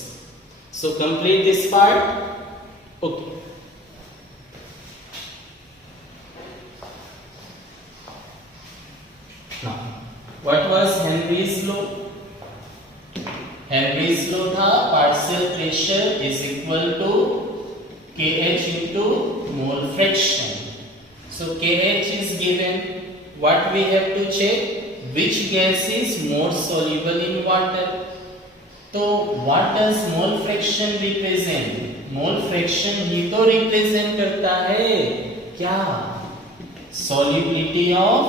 so complete this part. Okay, now what was Henry's law? Henry's law था partial pressure is equal to kh into mole fraction. So kh is given. What we have to check? Which gas is more soluble in water? तो what does mole fraction represent? Mole fraction ही तो represent करता है क्या? Solubility of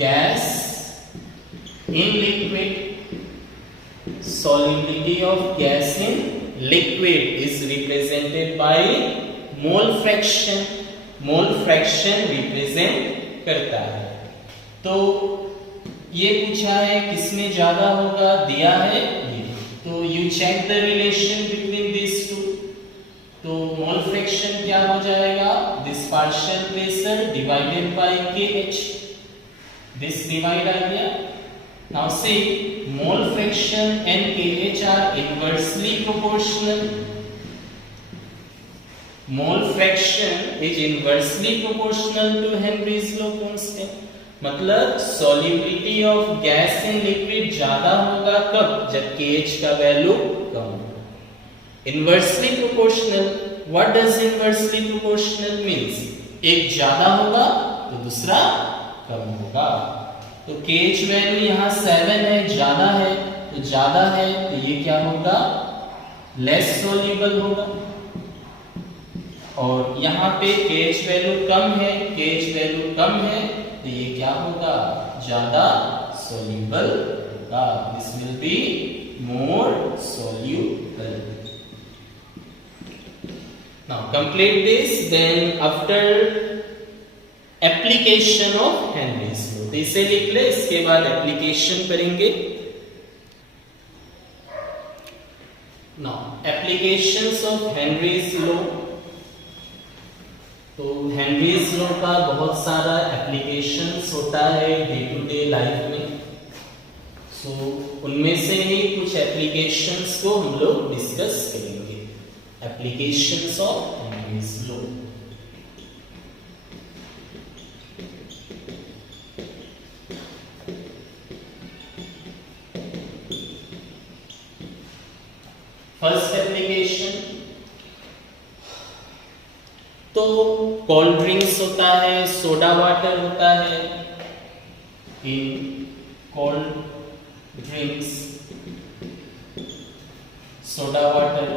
gas in liquid. Solubility of gas in liquid is represented by mole fraction. Mole fraction represent करता है। तो ये पूछा है किसमें ज्यादा होगा, दिया है ये। तो you check the relation between this two. तो मोल फ्रैक्शन क्या हो जाएगा? This partial pressure divided by kh। This divide आ गया। Now see mole fraction and kh are inversely proportional. Mole fraction is inversely proportional to Henry's law constant. मतलब solubility of gas in liquid ज्यादा होगा कब? जब kh का value कम होगा। Inversely proportional. What does inversely proportional means? एक ज्यादा होगा तो दूसरा कम होगा। तो kh वैल्यू यहाँ 7 है, ज्यादा है, तो ज्यादा है तो ये क्या होगा? लेस सॉल्युबल होगा, और यहाँ पे KH वैल्यू कम है, KH वैल्यू कम है, तो ये क्या होगा, ज्यादा सॉल्युबल होगा। This will be more soluble. Now complete this, then after application of Henry's law, तो इसे लिख ले, इसके बाद एप्लीकेशन करेंगे। Now applications of Henry's law, तो हेनरीज लॉ का बहुत सारा एप्लीकेशंस होता है डे टू डे लाइफ में, सो उनमें से ही कुछ एप्लीकेशंस को हम लोग डिस्कस करेंगे। Applications of Henry's law, first application, तो कोल्ड ड्रिंक्स होता है, सोडा वाटर होता है। In cold drinks, soda water,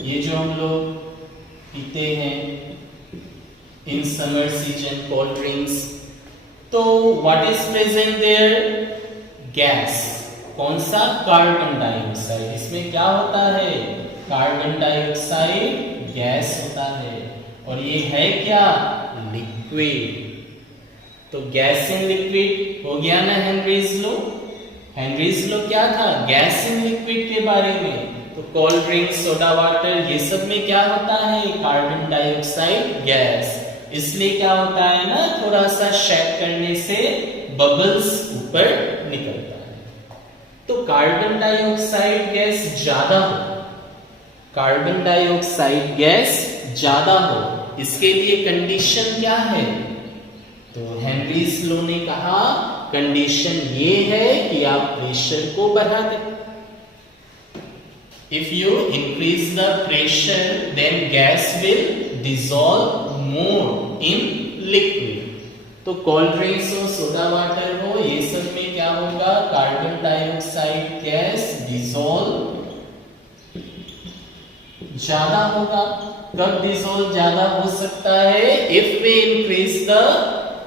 ये जो हम लोग पीते हैं in summer season, cold drinks, तो what is present there, gas. कौन सा, कार्बन डाइऑक्साइड। इसमें क्या होता है, कार्बन डाइऑक्साइड गैस होता है, और ये है क्या, लिक्विड। तो गैस इन लिक्विड हो गया ना हेनरीज लॉ। हेनरीज लॉ क्या था, गैस इन लिक्विड के बारे में। तो कोल्ड ड्रिंक, सोडा वाटर, ये सब में क्या होता है, कार्बन डाइऑक्साइड गैस। इसलिए क्या होता है ना, थोड़ा सा शेक करने से बबल्स ऊपर निकलता है। तो कार्बन डाइऑक्साइड गैस ज्यादा हो, कार्बन डाइऑक्साइड गैस ज्यादा हो, इसके लिए कंडीशन क्या है, तो हेनरीज लॉ ने कहा कंडीशन ये है कि आप प्रेशर को बढ़ा दें। If you increase the pressure then gas will dissolve more in liquid. तो कोल्ड ड्रिंक्स हो, सोडा वाटर हो, ये सब में क्या होगा, कार्बन डाइऑक्साइड गैस डिसॉल्व ज्यादा होगा। कब डिसॉल्व ज्यादा हो सकता है, if we increase the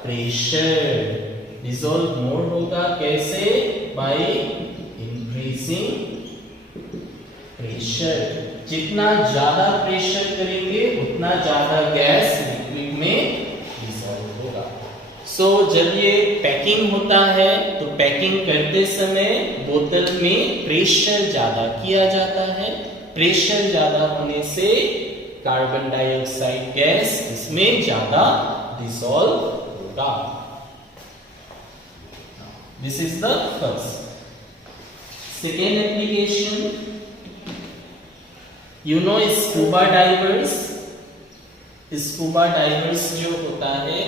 pressure. Dissolve more होगा कैसे, बाय इंक्रीजिंग प्रेशर। जितना ज्यादा प्रेशर करेंगे उतना ज्यादा गैस लिक्विड में डिसॉल्व होगा। सो जब ये पैकिंग होता है तो पैकिंग करते समय बोतल में प्रेशर ज्यादा किया जाता है। प्रेशर ज्यादा होने से कार्बन डाइऑक्साइड गैस इसमें ज्यादा डिसॉल्व होगा। This is the first. Second application, you know scuba divers. Scuba divers जो होता है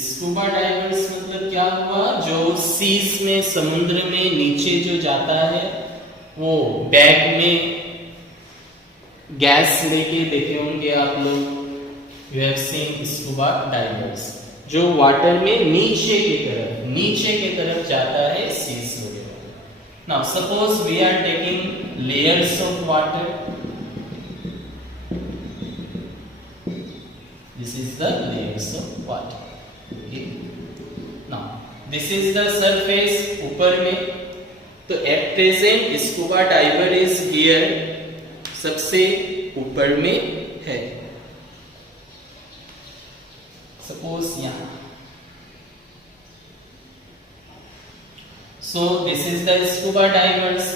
स्कूबा डाइवर्स मतलब क्या हुआ, जो सीज में, समुद्र में नीचे जो जाता है वो बैग में गैस लेके, देखे होंगे आप लोग, you have seen scuba divers, जो वाटर में नीचे की तरफ जाता है सीज वगैरह। Now suppose we are taking layers of water, this is the layers of water. Now this is the surface, ऊपर में। तो at present scuba diver is here, सबसे ऊपर में है, सपोज यहां। So this is the scuba divers.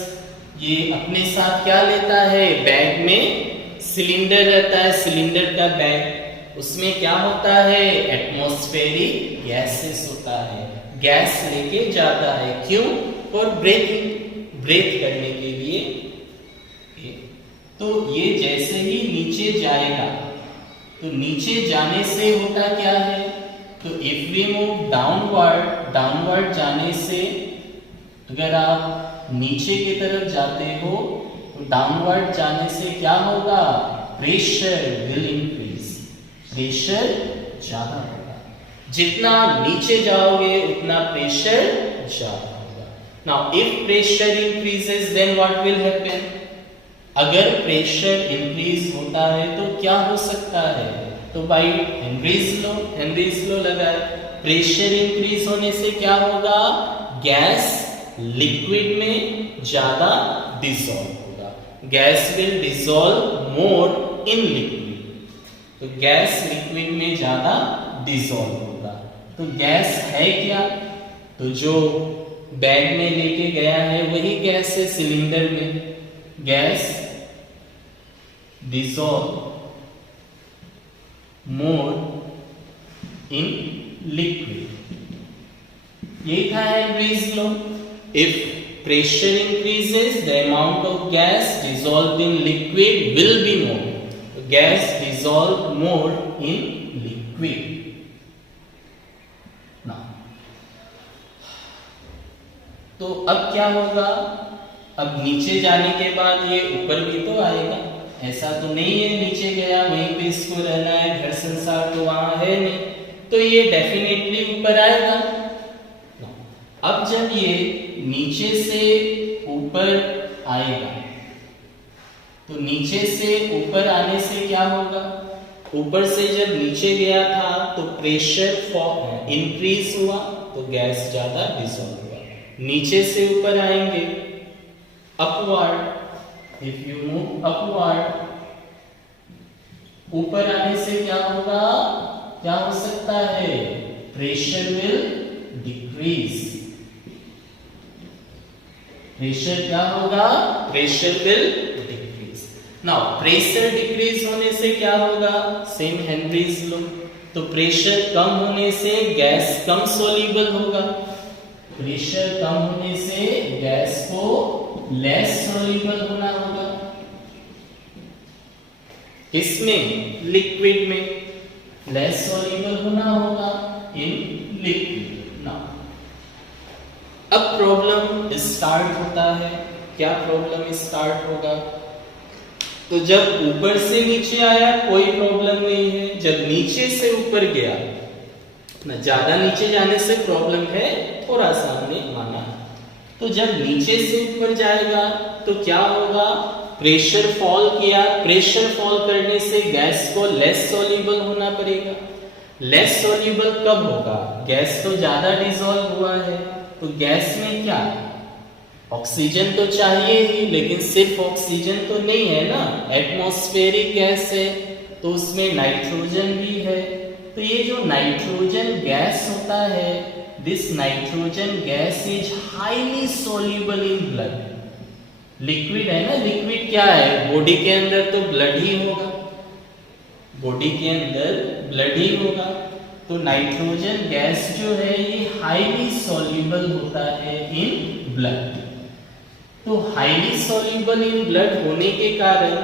ये अपने साथ क्या लेता है, बैग में सिलेंडर रहता है, सिलेंडर का बैग, उसमें क्या होता है, एटमॉस्फेरिक गैसेस होता है, गैस लेके जाता है। क्यों, फॉर ब्रेथिंग, ब्रेथ करने के लिए। तो ये जैसे ही नीचे जाएगा, तो नीचे जाने से होता क्या है, तो if we move downward, downward जाने से, अगर आप नीचे की तरफ जाते हो तो डाउनवर्ड जाने से क्या होगा, प्रेशर विल इंक्रीज, प्रेशर ज्यादा होगा। जितना नीचे जाओगे उतना प्रेशर ज्यादा होगा। Now if pressure increases then what will happen? अगर प्रेशर इंक्रीज होता है तो क्या हो सकता है? तो भाई हेनरीज लॉ लगाए। प्रेशर इंक्रीज होने से क्या होगा? गैस लिक्विड में ज्यादा डिसॉल्व होगा। Gas will dissolve more in liquid. तो गैस लिक्विड में ज्यादा डिसॉल्व होगा। तो गैस है क्या? तो जो बैग में लेके गया है वही गैस है सिलेंडर में। Gas dissolve more in liquid, ये था Henry's law. If pressure increases the amount of gas dissolved in liquid will be more. Gas dissolve more in liquid. तो अब क्या होगा? अब नीचे जाने के बाद ये ऊपर भी तो आएगा। ऐसा तो नहीं है नीचे गया वहीं पे इसको रहना है, घर संसार तो वहां है नहीं, तो ये डेफिनेटली ऊपर आएगा। अब जब ये नीचे से ऊपर आएगा तो नीचे से ऊपर आने से क्या होगा? ऊपर से जब नीचे गया था तो प्रेशर इंक्रीज हुआ तो गैस ज्यादा डिसॉल्व हुआ। नीचे से ऊपर आएंगे upward, if you move upward, ऊपर आने से क्या होगा? क्या हो सकता है? Pressure will decrease. प्रेशर क्या होगा? Pressure will decrease. Now pressure decrease होने से क्या होगा? Same Henrys law. तो प्रेशर कम होने से गैस कम सोल्यूबल होगा। प्रेशर कम होने से गैस को लेस सोल्यूबल होना होगा। इसमें लिक्विड में लेस सोल्यूबल होना होगा इन लिक्विड। नाउ अब प्रॉब्लम स्टार्ट होता है। क्या प्रॉब्लम स्टार्ट होगा? तो जब ऊपर से नीचे आया कोई प्रॉब्लम नहीं है, जब नीचे से ऊपर गया ना, ज्यादा नीचे जाने से प्रॉब्लम है, थोड़ा सा हमने माना। तो जब नीचे से ऊपर जाएगा तो क्या होगा? प्रेशर फॉल किया, प्रेशर फॉल करने से गैस को लेस सोल्यूबल होना पड़ेगा। लेस सोल्यूबल कब होगा? गैस तो ज्यादा डिसॉल्व हुआ है, तो गैस में क्या? ऑक्सीजन तो चाहिए ही, लेकिन सिर्फ ऑक्सीजन तो नहीं है ना, एटमॉस्फेरिक गैस है, तो उसमें नाइट्रोजन भी है। तो ये जो नाइट्रोजन गैस होता है, this nitrogen gas is highly soluble in blood. Liquid है ना, लिक्विड क्या है? बॉडी के अंदर तो ब्लड ही होगा, बॉडी के अंदर ब्लड ही होगा। तो नाइट्रोजन गैस जो है ये हाईली सोल्यूबल होता है इन ब्लड। तो हाईली सोल्यूबल इन ब्लड होने के कारण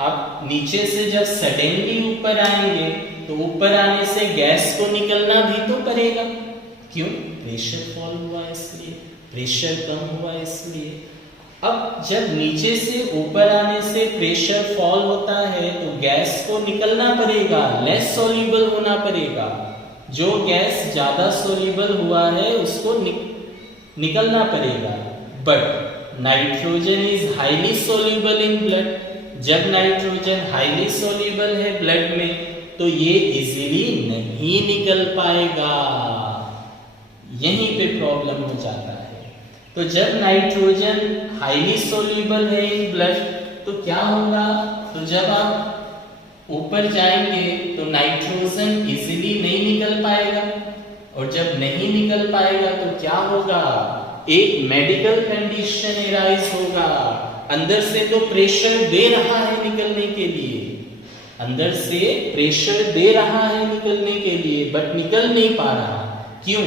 आप नीचे से जब सडनली ऊपर आएंगे तो ऊपर आने से गैस को निकलना भी तो पड़ेगा। क्यों? प्रेशर फॉल हुआ इसलिए, प्रेशर कम हुआ इसलिए। अब जब नीचे से ऊपर आने से प्रेशर फॉल होता है तो गैस को निकलना पड़ेगा, लेस सोल्यूबल होना पड़ेगा। जो गैस ज्यादा सोल्यूबल हुआ है उसको निकलना पड़ेगा। But nitrogen is highly soluble in blood. जब नाइट्रोजन हाईली सोल्यूबल है ब्लड में तो ये इजीली नहीं निकल पाएगा। यहीं पे प्रॉब्लम हो जाता है। तो जब नाइट्रोजन हाईली सोल्यूबल है इन ब्लड तो क्या होगा? तो जब आप ऊपर जाएंगे तो नाइट्रोजन इजीली नहीं निकल पाएगा, और जब नहीं निकल पाएगा तो क्या होगा? एक मेडिकल कंडीशन एराइज होगा। अंदर से तो प्रेशर दे रहा है निकलने के लिए, अंदर से प्रेशर दे रहा है निकलने के लिए, बट निकल नहीं पा रहा। क्यों?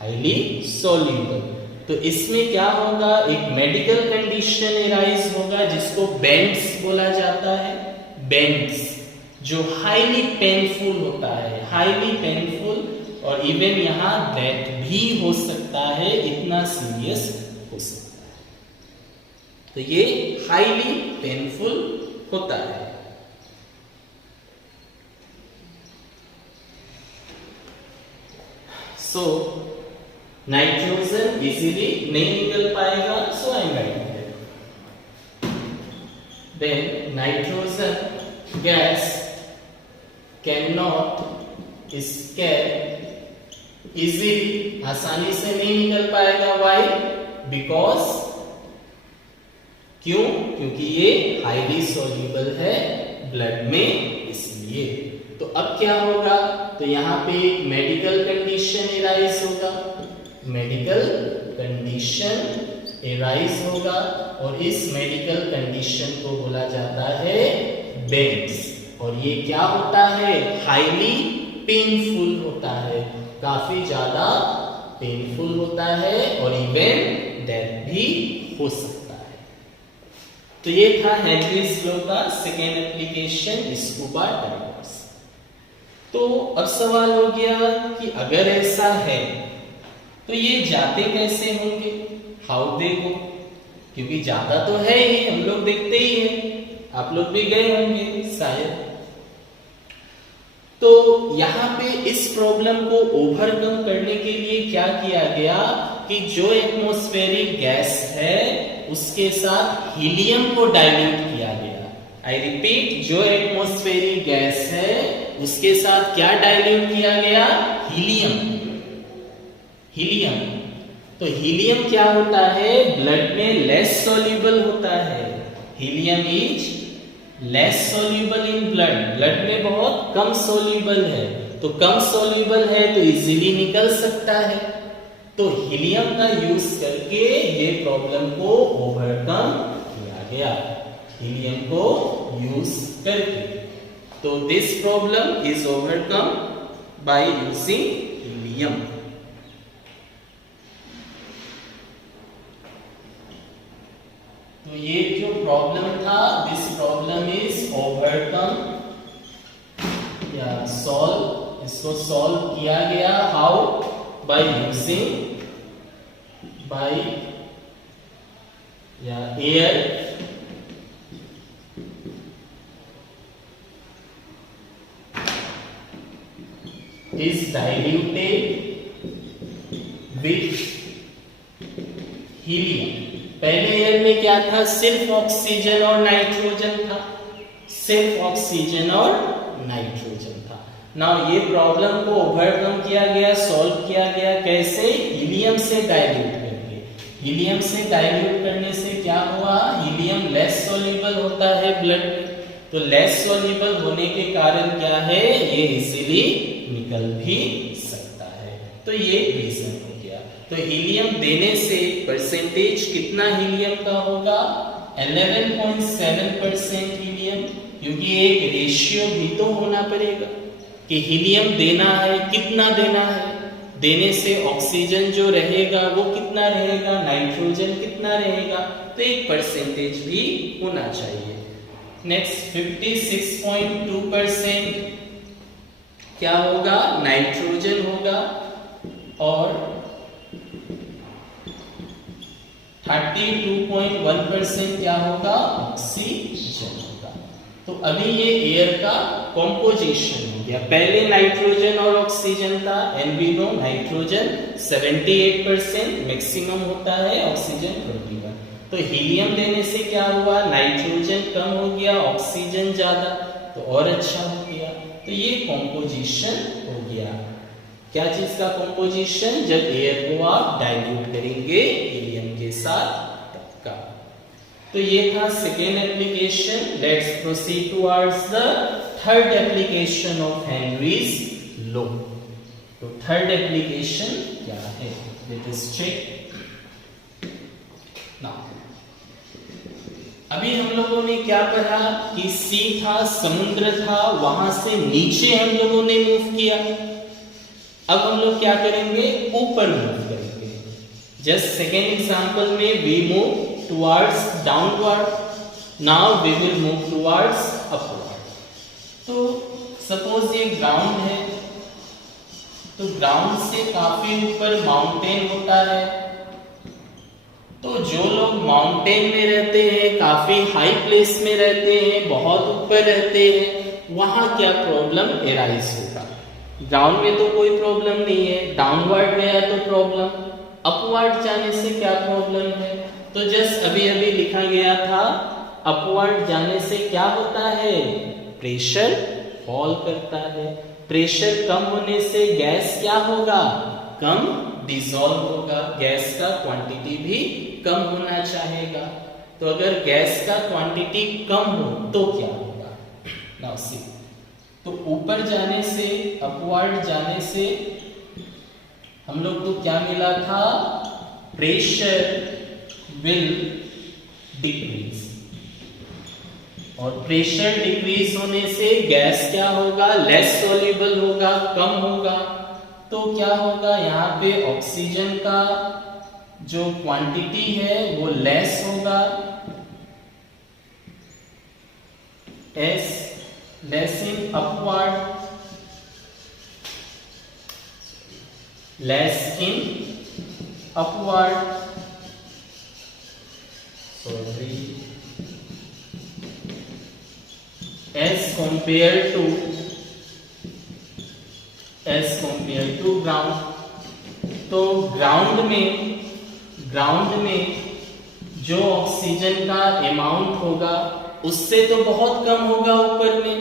Highly soluble. तो इसमें क्या होगा? एक मेडिकल कंडीशन एराइज होगा जिसको बेंड्स बोला जाता है। बेंड्स जो हाईली पेनफुल होता है, हाईली पेनफुल, और इवन यहाँ डेथ भी हो सकता है, इतना सीरियस हो सकता है। तो ये हाईली पेनफुल होता है। सो नाइट्रोजन इजीली नहीं निकल पाएगा, so I am writing that. Then nitrogen gas can not escape easily, आसानी से नहीं निकल पाएगा। व्हाई? बिकॉज, क्यों? क्योंकि ये हाईली सॉल्युबल है ब्लड में, इसलिए। तो अब क्या होगा? तो यहाँ पे मेडिकल कंडीशन एराइज होगा, मेडिकल कंडीशन एराइज होगा, और इस मेडिकल कंडीशन को बोला जाता है बेंट्स। और ये क्या होता है? हाईली पेनफुल होता है, काफी ज्यादा पेनफुल होता है, और इवन डेथ भी हो सकता है। तो ये था हेनरीज लॉ का सेकेंड एप्लीकेशन, स्कूबा डाइवर्स। तो अब सवाल हो गया कि अगर ऐसा है तो ये जाते कैसे होंगे? हाउ दे गो? क्योंकि जाता तो है ही, हम लोग देखते ही हैं, आप लोग भी गए होंगे शायद। तो यहाँ पे इस प्रॉब्लम को ओवरकम करने के लिए क्या किया गया कि जो एटमॉस्फेरिक गैस है उसके साथ हीलियम को डाइल्यूट किया गया। आई रिपीट, जो एटमॉस्फेरिक गैस है उसके साथ क्या डाइल्यूट किया गया? हीलियम। हीलियम, तो हीलियम क्या होता है? ब्लड में लेस सॉल्युबल होता है। Helium is less soluble in blood, blood में बहुत कम सॉल्युबल है। तो कम सॉल्युबल है तो इजीली निकल सकता है। तो हीलियम का यूज करके ये प्रॉब्लम को ओवरकम किया गया, हीलियम को यूज करके। तो this problem is overcome by using helium. तो ये जो प्रॉब्लम था, दिस प्रॉब्लम इज ओवरकम या सॉल्व, इसको सॉल्व किया गया। हाउ? बाय यूजिंग बाय या air is diluted with helium। पहले ईयर में क्या था? सिर्फ ऑक्सीजन और नाइट्रोजन था, सिर्फ ऑक्सीजन और नाइट्रोजन था। नाउ ये प्रॉब्लम को ओवरकम किया गया, सॉल्व किया गया। कैसे? हीलियम से डाइल्यूट करके। हीलियम से डाइल्यूट करने से क्या हुआ? हीलियम लेस सॉल्युबल होता है ब्लड में, तो लेस सॉल्युबल होने के कारण क्या है? ये इजीली निकल भी सकता है। तो ये रीजन हो गया। तो हीलियम देने से परसेंटेज कितना हीलियम का होगा? 11.7% हीलियम, क्योंकि एक रेशियो भी तो होना पड़ेगा कि हीलियम देना है, कितना देना है। देने से ऑक्सीजन जो रहेगा वो कितना रहेगा, नाइट्रोजन कितना रहेगा, तो एक परसेंटेज भी होना चाहिए। नेक्स्ट 56.2% क्या होगा? नाइट्रोजन होगा, और 32.1% क्या होगा? ऑक्सीजन होगा। तो अभी ये एयर का कॉम्पोजिशन हो गया। पहले नाइट्रोजन और ऑक्सीजन था, and we know nitrogen 78% maximum होता है, ऑक्सीजन 21। तो हीलियम देने से क्या हुआ? नाइट्रोजन कम हो गया, ऑक्सीजन ज्यादा, तो और अच्छा हो गया। तो ये कॉम्पोजिशन हो गया। क्या चीज का कॉम्पोजिशन? जब एयर को आप डाइल्यूट करेंगे हीलियम के साथ तब का। तो ये था second application. Let's proceed towards the third application of Henry's law. तो थर्ड एप्लीकेशन क्या है? Let us check now. अभी हम लोगों ने क्या पढ़ा कि सी था, समुद्र था, वहां से नीचे हम लोगों ने मूव किया। अब हम लोग क्या करेंगे? ऊपर मूव करेंगे। जस्ट सेकेंड एग्जांपल में we move towards downward, now we will move towards upward. तो सपोज ये ग्राउंड है, तो ग्राउंड से काफी ऊपर माउंटेन होता है। तो जो लोग माउंटेन में रहते हैं, काफी हाई प्लेस में रहते हैं, बहुत ऊपर रहते हैं, वहां क्या प्रॉब्लम एराइज होगा? ग्राउंड में तो कोई प्रॉब्लम नहीं है, डाउनवर्ड गया तो प्रॉब्लम, अपवर्ड जाने से क्या प्रॉब्लम है? तो जस्ट अभी अभी लिखा गया था, अपवर्ड जाने से क्या होता है? प्रेशर फॉल करता है। प्रेशर कम होने से गैस क्या होगा? कम डिसॉल्व होगा, गैस का क्वांटिटी भी कम होना चाहेगा। तो अगर गैस का क्वांटिटी कम हो तो क्या होगा? नाउ सी, तो ऊपर जाने से, अपवर्ड जाने से हम लोग को क्या मिला था? प्रेशर विल डिक्रीज, और प्रेशर डिक्रीज होने से गैस क्या होगा? लेस सॉल्युबल होगा, कम होगा। तो क्या होगा? यहाँ पे ऑक्सीजन का जो क्वांटिटी है वो लेस होगा, S less in upward, less in upward, sorry, as compared to ground। तो ग्राउंड में जो ऑक्सीजन का अमाउंट होगा उससे तो बहुत कम होगा ऊपर में,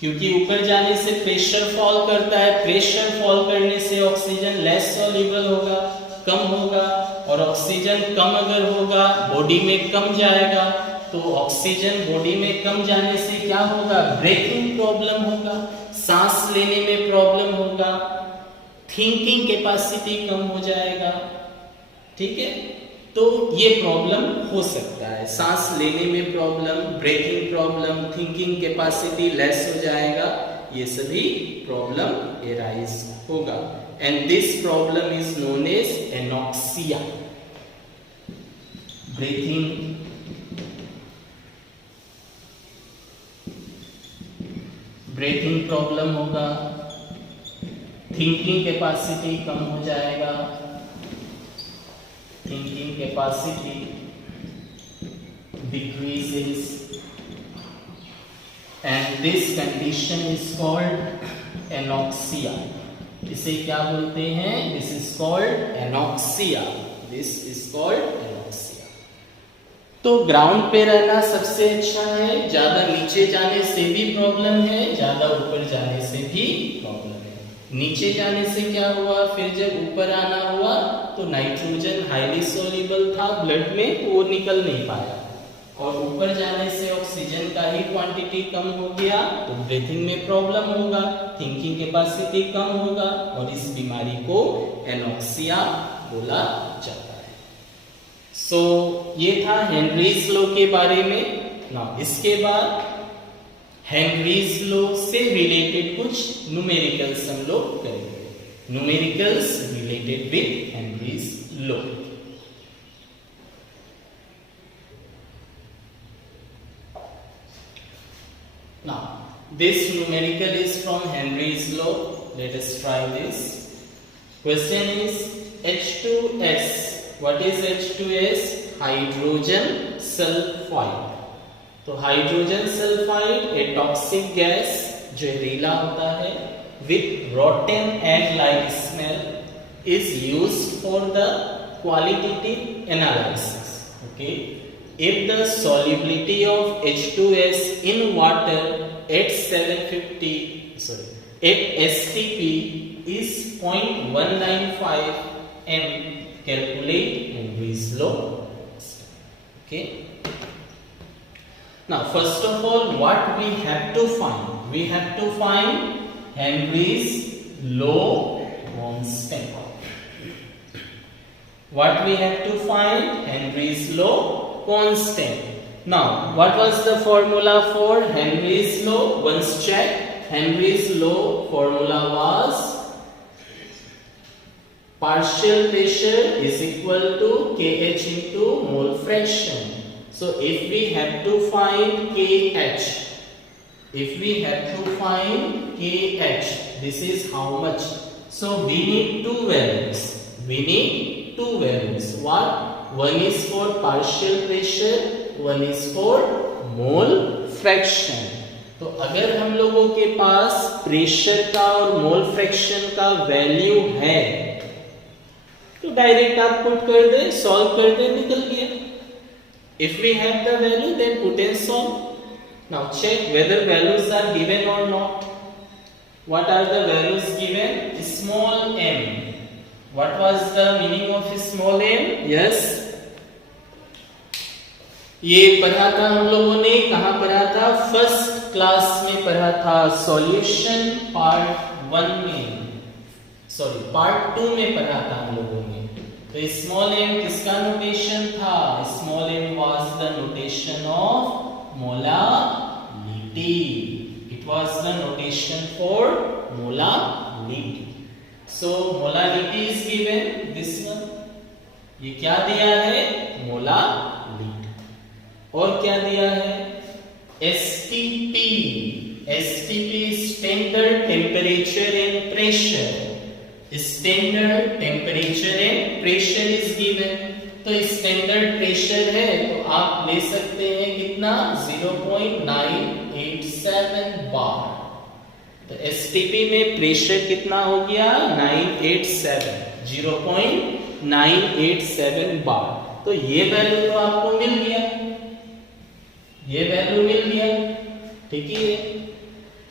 क्योंकि ऊपर जाने से प्रेशर फॉल करता है, प्रेशर फॉल करने से ऑक्सीजन लेस सॉल्युबल होगा, कम होगा, और ऑक्सीजन कम अगर होगा बॉडी में कम जाएगा, तो ऑक्सीजन बॉडी में कम जाने से क्या होगा? ब्रीथिंग प्रॉब्लम होगा, सांस लेने में प्रॉब्लम होगा, थिंकिंग कैपेसिटी कम हो जाएगा। ठीक है, तो ये प्रॉब्लम हो सकता है, सांस लेने में problem, breathing problem, thinking capacity less हो जाएगा, ये सभी प्रॉब्लम एराइज होगा। And this problem is known as anoxia. Breathing problem होगा, थिंकिंग कैपेसिटी कम हो जाएगा, thinking capacity decreases, and this condition is called anoxia। इसे क्या बोलते हैं? This is called anoxia। This is called anoxia। तो ग्राउंड पे रहना सबसे अच्छा है, ज्यादा नीचे जाने से भी प्रॉब्लम है, ज्यादा ऊपर जाने से भी प्रॉब्लम है। नीचे जाने से क्या हुआ? फिर जब ऊपर आना हुआ तो नाइट्रोजन हाईली सॉल्युबल था ब्लड में, वो निकल नहीं पाया, और ऊपर जाने से ऑक्सीजन का ही क्वांटिटी कम हो गया, तो ब्रीथिंग में प्रॉब्लम होगा, थिंकिंग कैपेसिटी कम होगा, और इस बीमारी को एनॉक्सिया बोला जाता है। सो ये था हेनरीज लॉ के बारे में। ना इसके बाद हेनरीज लॉ से रिलेटेड कुछ न्यूमेरिकल्स हम लोग करेंगे, numericals related with Henry's law. Now this numerical is from Henry's law. Let us try this. Question is H2S. What is H2S? Hydrogen sulfide। तो hydrogen sulphide a toxic gas, जहरीला होता है, with rotten egg-like smell, is used for the qualitative analysis। Okay, if the solubility of H2S in water at 750, at STP is 0.195 m, calculate Henry's law। Okay, now first of all what we have to find? We have to find Henry's law constant। What we have to find? Henry's law constant। Now what was the formula for Henry's law? Once check, Henry's law formula was partial pressure is equal to kH into mole fraction। So if we have to find kH, this is how much? So we need two values, What? One is for partial pressure, one is for mole fraction। तो अगर हम लोगों के पास pressure का और मोल fraction का value है तो डायरेक्ट आप पुट कर दे, सॉल्व कर दे, निकल गया. If we have the value then put and solve. Now check whether values are given or not. What are the values given? Small m. What was the meaning of small m? Yes, ये पढ़ा था हम लोगों ने. कहां पढ़ा था? First class में पढ़ा था. सॉल्यूशन पार्ट 1 में, सॉरी पार्ट 2 में पढ़ा था हम लोगों ने. तो स्मॉल m किसका नोटेशन था? Small m was the notation of molality. It was the notation for molality. So molality is given this one. ये क्या दिया है? मोलालिटी. और क्या दिया है? STP. STP standard temperature and pressure. Standard temperature and pressure is given. तो standard pressure है तो आप ले सकते हैं कितना? 0.987 बार. तो STP में प्रेशर कितना हो गया? 987, 0.987 बार. तो ये वैल्यू तो आपको मिल गया, ये वैल्यू मिल गया. ठीक है,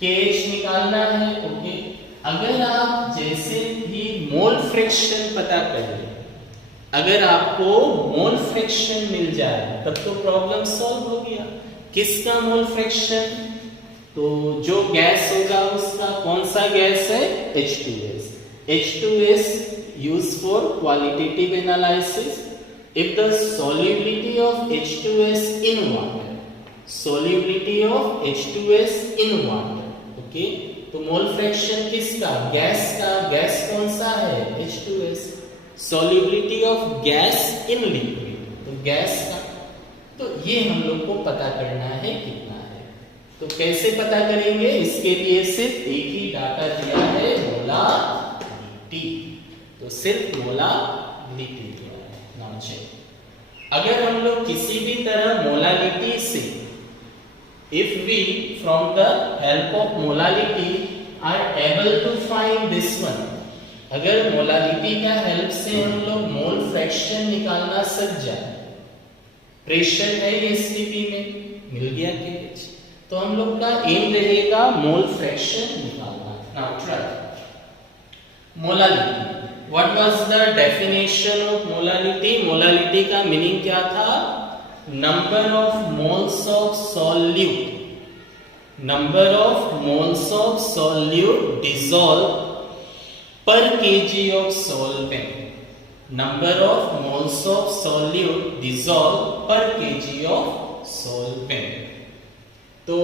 KH निकालना है. ओके, अगर आप जैसे ही मोल फ्रैक्शन पता कर ले, अगर आपको मोल फ्रैक्शन मिल जाए तब तो प्रॉब्लम सॉल्व हो गया. किसका मोल फ्रैक्शन? तो जो गैस होगा उसका. कौन सा गैस है? H2S. H2S used for qualitative analysis. If the solubility of H2S in water, solubility of H2S in water, okay, तो मोल फ्रैक्शन किसका? गैस का. गैस कौन सा है? H2S. Solubility of gas in liquid, तो गैस का. तो ये हम लोग को पता करना है कितना है. तो कैसे पता करेंगे? इसके लिए सिर्फ एक ही डाटा दिया है, मोलालिटी. तो सिर्फ मोलालिटी दिया है. नाउ चेक, अगर हम लोग किसी भी तरह मोलालिटी से, if we from the help of molality are able to find this one, अगर मोलालिटी का हेल्प से हम लोग मोल फ्रैक्शन निकालना सीख जाए, प्रेशर है ये STP में, मिल गया KH, तो हम लोग का एम रहेगा मोल फ्रैक्शन निकालना. Now try molality. What was the definition of molality? Molality का मीनिंग क्या था? Number of moles of solute, number of moles of solute dissolved per kg of solvent. Number of moles of solute dissolved per kg of solvent. तो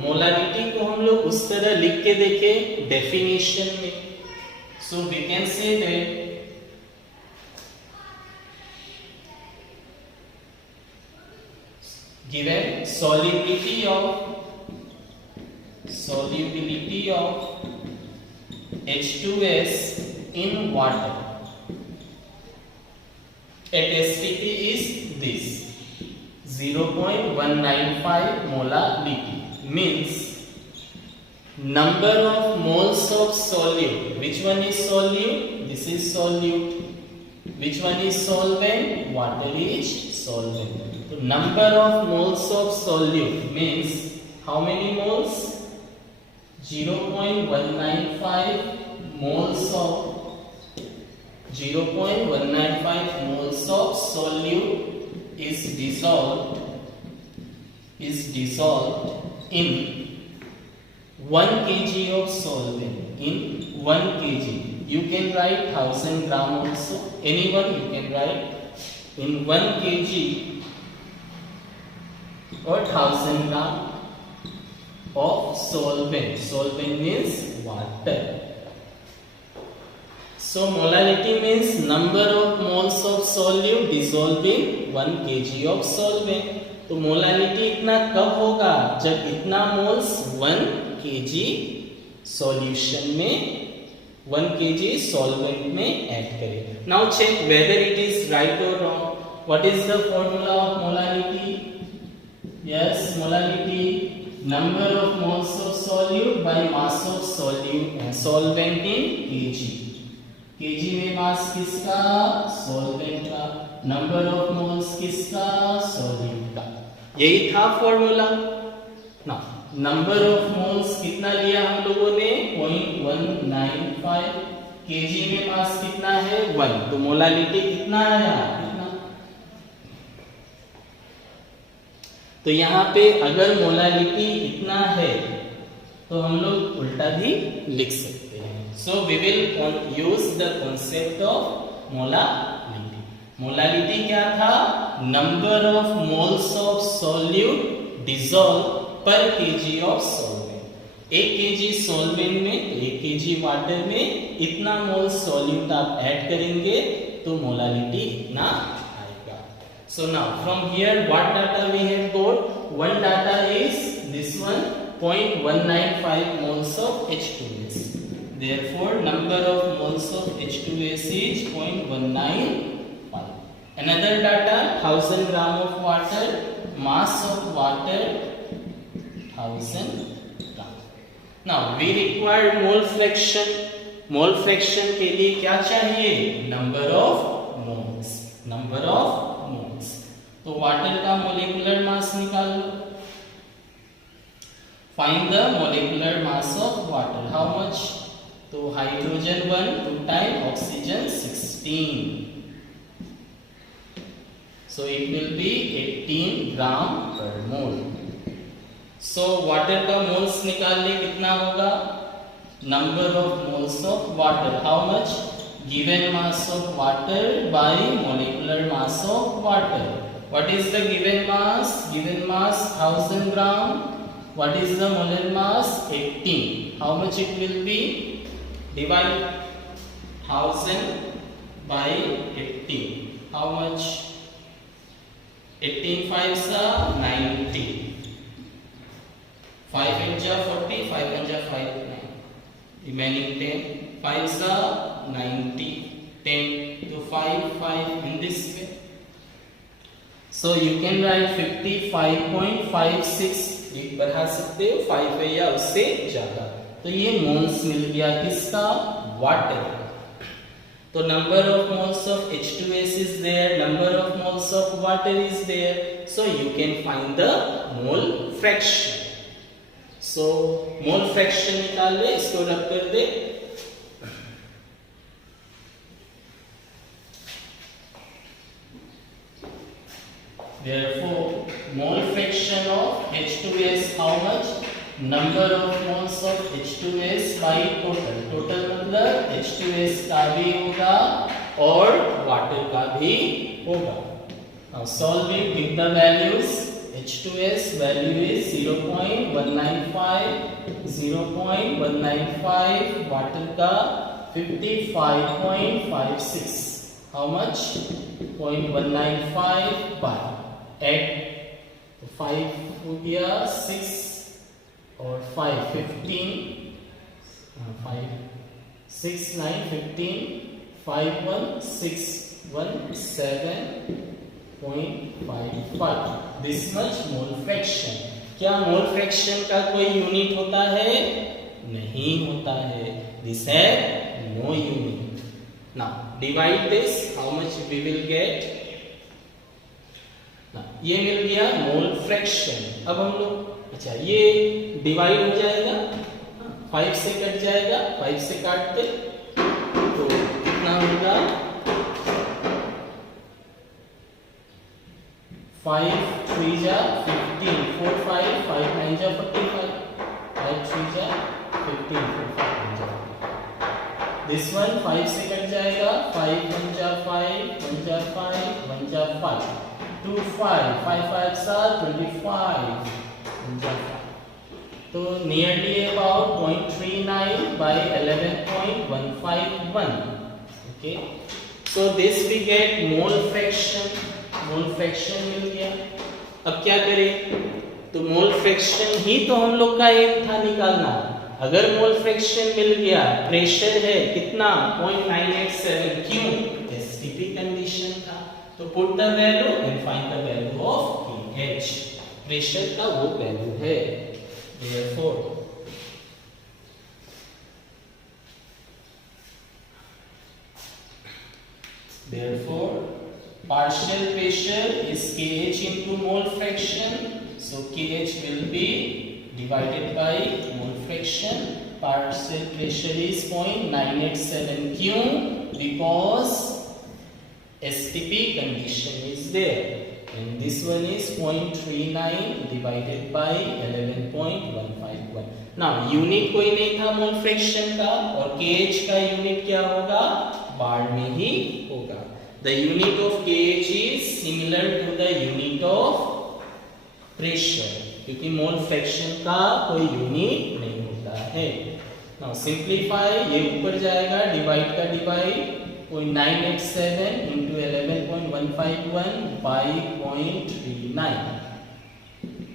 molality को हम लोग उस तरह लिख के देखे डेफिनेशन में. So we can say that given solubility of H2S in water at STP is this 0.195 molality. Means number of moles of solute. Which one is solute? This is solute. Which one is solvent? Water is solvent. So number of moles of solute means how many moles? 0.195 moles of 0.195 moles of solute is dissolved in 1 kg of solvent. In 1 kg, you can write 1000 gram also. Anyone you can write in 1 kg or 1000 gram of solvent. Solvent means water. So molality means number of moles of solute dissolved in 1 kg of solvent. तो molality इतना कब होगा? जब इतना moles 1 kg solution में 1 kg solvent में add करें. Now check whether it is right or wrong. What is the formula of molality? Yes, molality number of moles of solute by mass of solvent in kg. Kg में mass किसका? Solvent का। Number of moles किसका? Solute का। यही था formula ना। Number of moles कितना लिया हम लोगों ने? 0.195। केजी में मास कितना है? 1। तो मोलालिटी कितना आया? कितना? तो यहाँ पे अगर मोलालिटी इतना है तो हम लोग उल्टा भी लिख सकते हैं। So we will use the concept of molality. Molality क्या था? Number of moles of solute dissolve per kg of solvent. 1 kg solvent में 1 केजी वाटर में इतना मोल सॉल्यूट आप ऐड करेंगे तो मोलालिटी इतना आएगा। So now from here what data we have got? One data is this one, 0.195 moles of H2S. Therefore number of moles of H2S is 0.195. Another data, 1000 gram of water, mass of water 1000 gram. Now we require mole fraction. Mole fraction के लिए क्या चाहिए? Number of moles. Number of moles. तो water का molecular mass निकाल लो। Find the molecular mass of water. How much? तो hydrogen 1 2 time oxygen 16. So it will be 18 gram per mole. So water का moles निकालने कितना होगा? Number of moles of water. How much? Given mass of water by molecular mass of water. What is the given mass? Given mass 1000 gram. What is the molar mass? 18. How much it will be? Divide 1000 by 18. How much? 18 5s are 90. 5 and 40, 5 and 5 9. Remaining 10. 5s are 90. 10 to 5 in this way. So you can write 55.56. एक बढ़ा सकते हो 5 है या उससे ज्यादा। तो ये मोल्स मिल गया किसका? वाटर। तो number of moles of H2S is there, number of moles of water is there, so you can find the mole fraction. So mole fraction निकाल ले, इसको रख कर दे। Therefore mole fraction of H2S how much? Number of moles of H2S by total. Total मतलब H2S का भी होगा और water का भी होगा। Now solve it with the values. H2S value is 0.195, 0.195, water का 55.56. How much? 0.195 by add 5 हो गया 6 और 5 15 5 6 9 15 5 1 6 1 7.55. This much mole fraction. क्या mole fraction का कोई यूनिट होता है? नहीं होता है. This has no unit. Now divide this. How much we will get? ये मिल गया मोल फ्रैक्शन। अब हम लोग अच्छा ये डिवाइड हो जाएगा 5 से कट जाएगा, 5 से काट दे तो कितना होगा 5 3 जा 15 4 5 5 9 जा 45 5 3 जा 15 4 5 9 जा दिस वन 5 से कट जाएगा 5 1 जा 5 1 जा 5 1 जा 5 2 5 5 5 25 तो nearly about 0.39 by 11.151. Okay, so this we get mole fraction मिल गया। अब क्या करें? तो मोल फ्रैक्शन ही तो हम लोग का एम था निकालना। अगर मोल फ्रैक्शन मिल गया, प्रेशर है कितना 0.987, क्यों? एसटीपी कंडीशन था। तो put the value and find the value of pH। Pressure का वो वैल्यू है। Therefore, partial pressure is kH into mole fraction. So kH will be divided by mole fraction. Partial pressure is 0.987 Q because STP condition is there. And this one is 0.39 divided by 11.151. Now unit कोई नहीं था मोल fraction का, और KH का unit क्या होगा, बार में ही होगा. The unit of KH is similar to the unit of pressure, क्योंकि मोल फ्रैक्शन का कोई यूनिट नहीं होता है. Now simplify, ये ऊपर जाएगा, डिवाइड का divide, 0.987 into 11.151 by 0.39.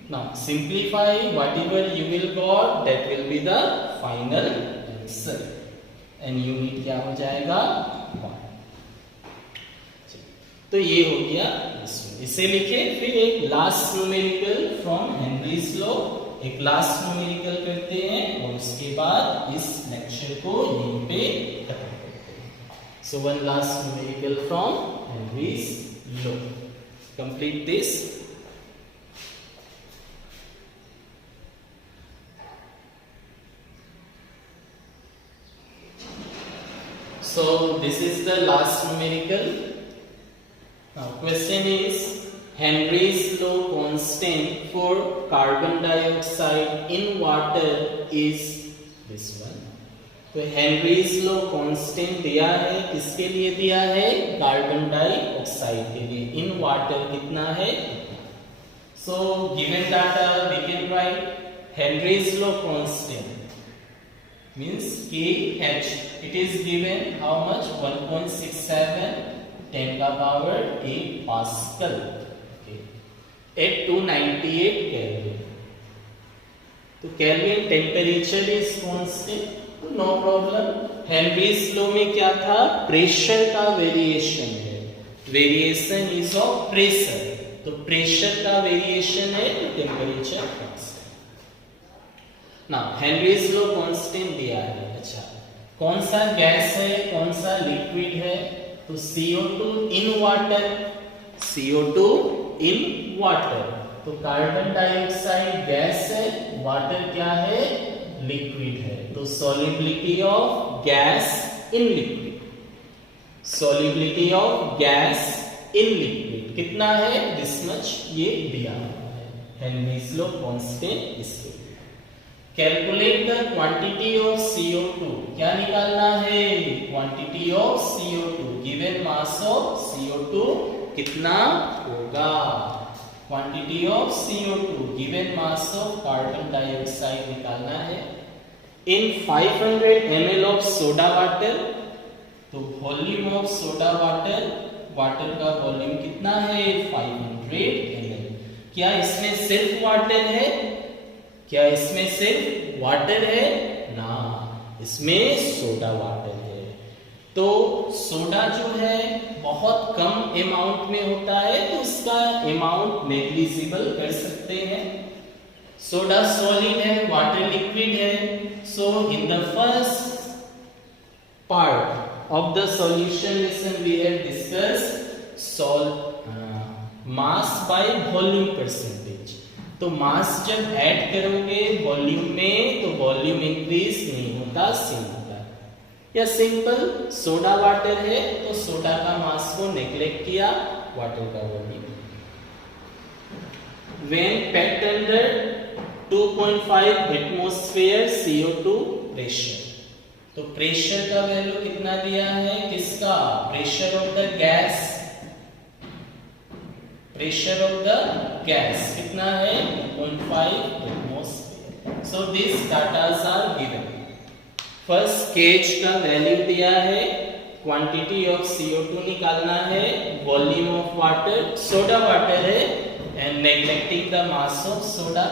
Now simplify, whatever you will got, that will be the final answer. And unit क्या हो जाएगा, 1. तो ये हो गया. इसे लिखे. फिर एक last numerical from Henry's law, एक लास्ट न्यूमेरिकल करते हैं और उसके बाद इस लेक्चर को यहीं पे खत्म करते हैं. So one last numerical from Henry's law. Complete this. So this is the last numerical. Now question is, Henry's law constant for carbon dioxide in water is this one. तो Henry's law constant दिया है, किसके लिए दिया है, carbon dioxide के लिए. In water कितना है. So given data we can write Henry's law constant means KH. It is given how much, 1.67 10 का power 8 Pascal. Okay. At 298 Kelvin. तो Kelvin टेम्परेचर इज कांस्टेंट, तो नो प्रॉब्लम. हेनरीज लॉ में क्या था, pressure का variation है. Variation is of pressure, तो pressure का वेरिएशन है तो टेम्परेचर कांस्टेंट. ना हेनरीज लॉ कांस्टेंट दिया है. अच्छा, कौन सा गैस है, कौन सा लिक्विड है, तो CO2 in water. CO2 in water, तो कार्बन डाइऑक्साइड गैस है, वाटर क्या है, लिक्विड है. तो solubility of gas in liquid, solubility of gas in liquid कितना है, दिस मच, ये दिया हुआ है. हेनरीज लॉ कांस्टेंट इसके. Calculate the quantity of CO2. क्या निकालना है, quantity of CO2. Given mass of CO2 कितना होगा, quantity of CO2 given mass of carbon dioxide निकालना है. इन 500 ml ऑफ सोडा वाटर, तो volume of soda water, water का वॉल्यूम कितना है, 500 ml. क्या इसमें सिर्फ वाटर है, क्या इसमें सिर्फ वाटर है, ना, इसमें सोडा वाटर है. तो सोडा जो है बहुत कम अमाउंट में होता है, तो उसका अमाउंट नेग्लिजिबल कर सकते हैं. सोडा सॉलिड है, वाटर लिक्विड है. So in the first part of the solution lesson we have discussed mass by volume percentage. तो मास जब ऐड करोगे वॉल्यूम में, तो वॉल्यूम इंक्रीज नहीं होता, सेम होता है. या सिंपल सोडा वाटर है, तो सोडा का मास को नेग्लेक्ट किया, वाटर का volume. When packed under 2.5 atmosphere CO2 pressure, तो प्रेशर का वैल्यू कितना दिया है, किसका, pressure of the gas. Pressure of the gas कितना है, 2.5 atmosphere. So this datas are given. First केज का वैल्यू दिया है, क्वांटिटी ऑफ CO2 निकालना है, volume of water, soda water है, and neglecting the mass of soda,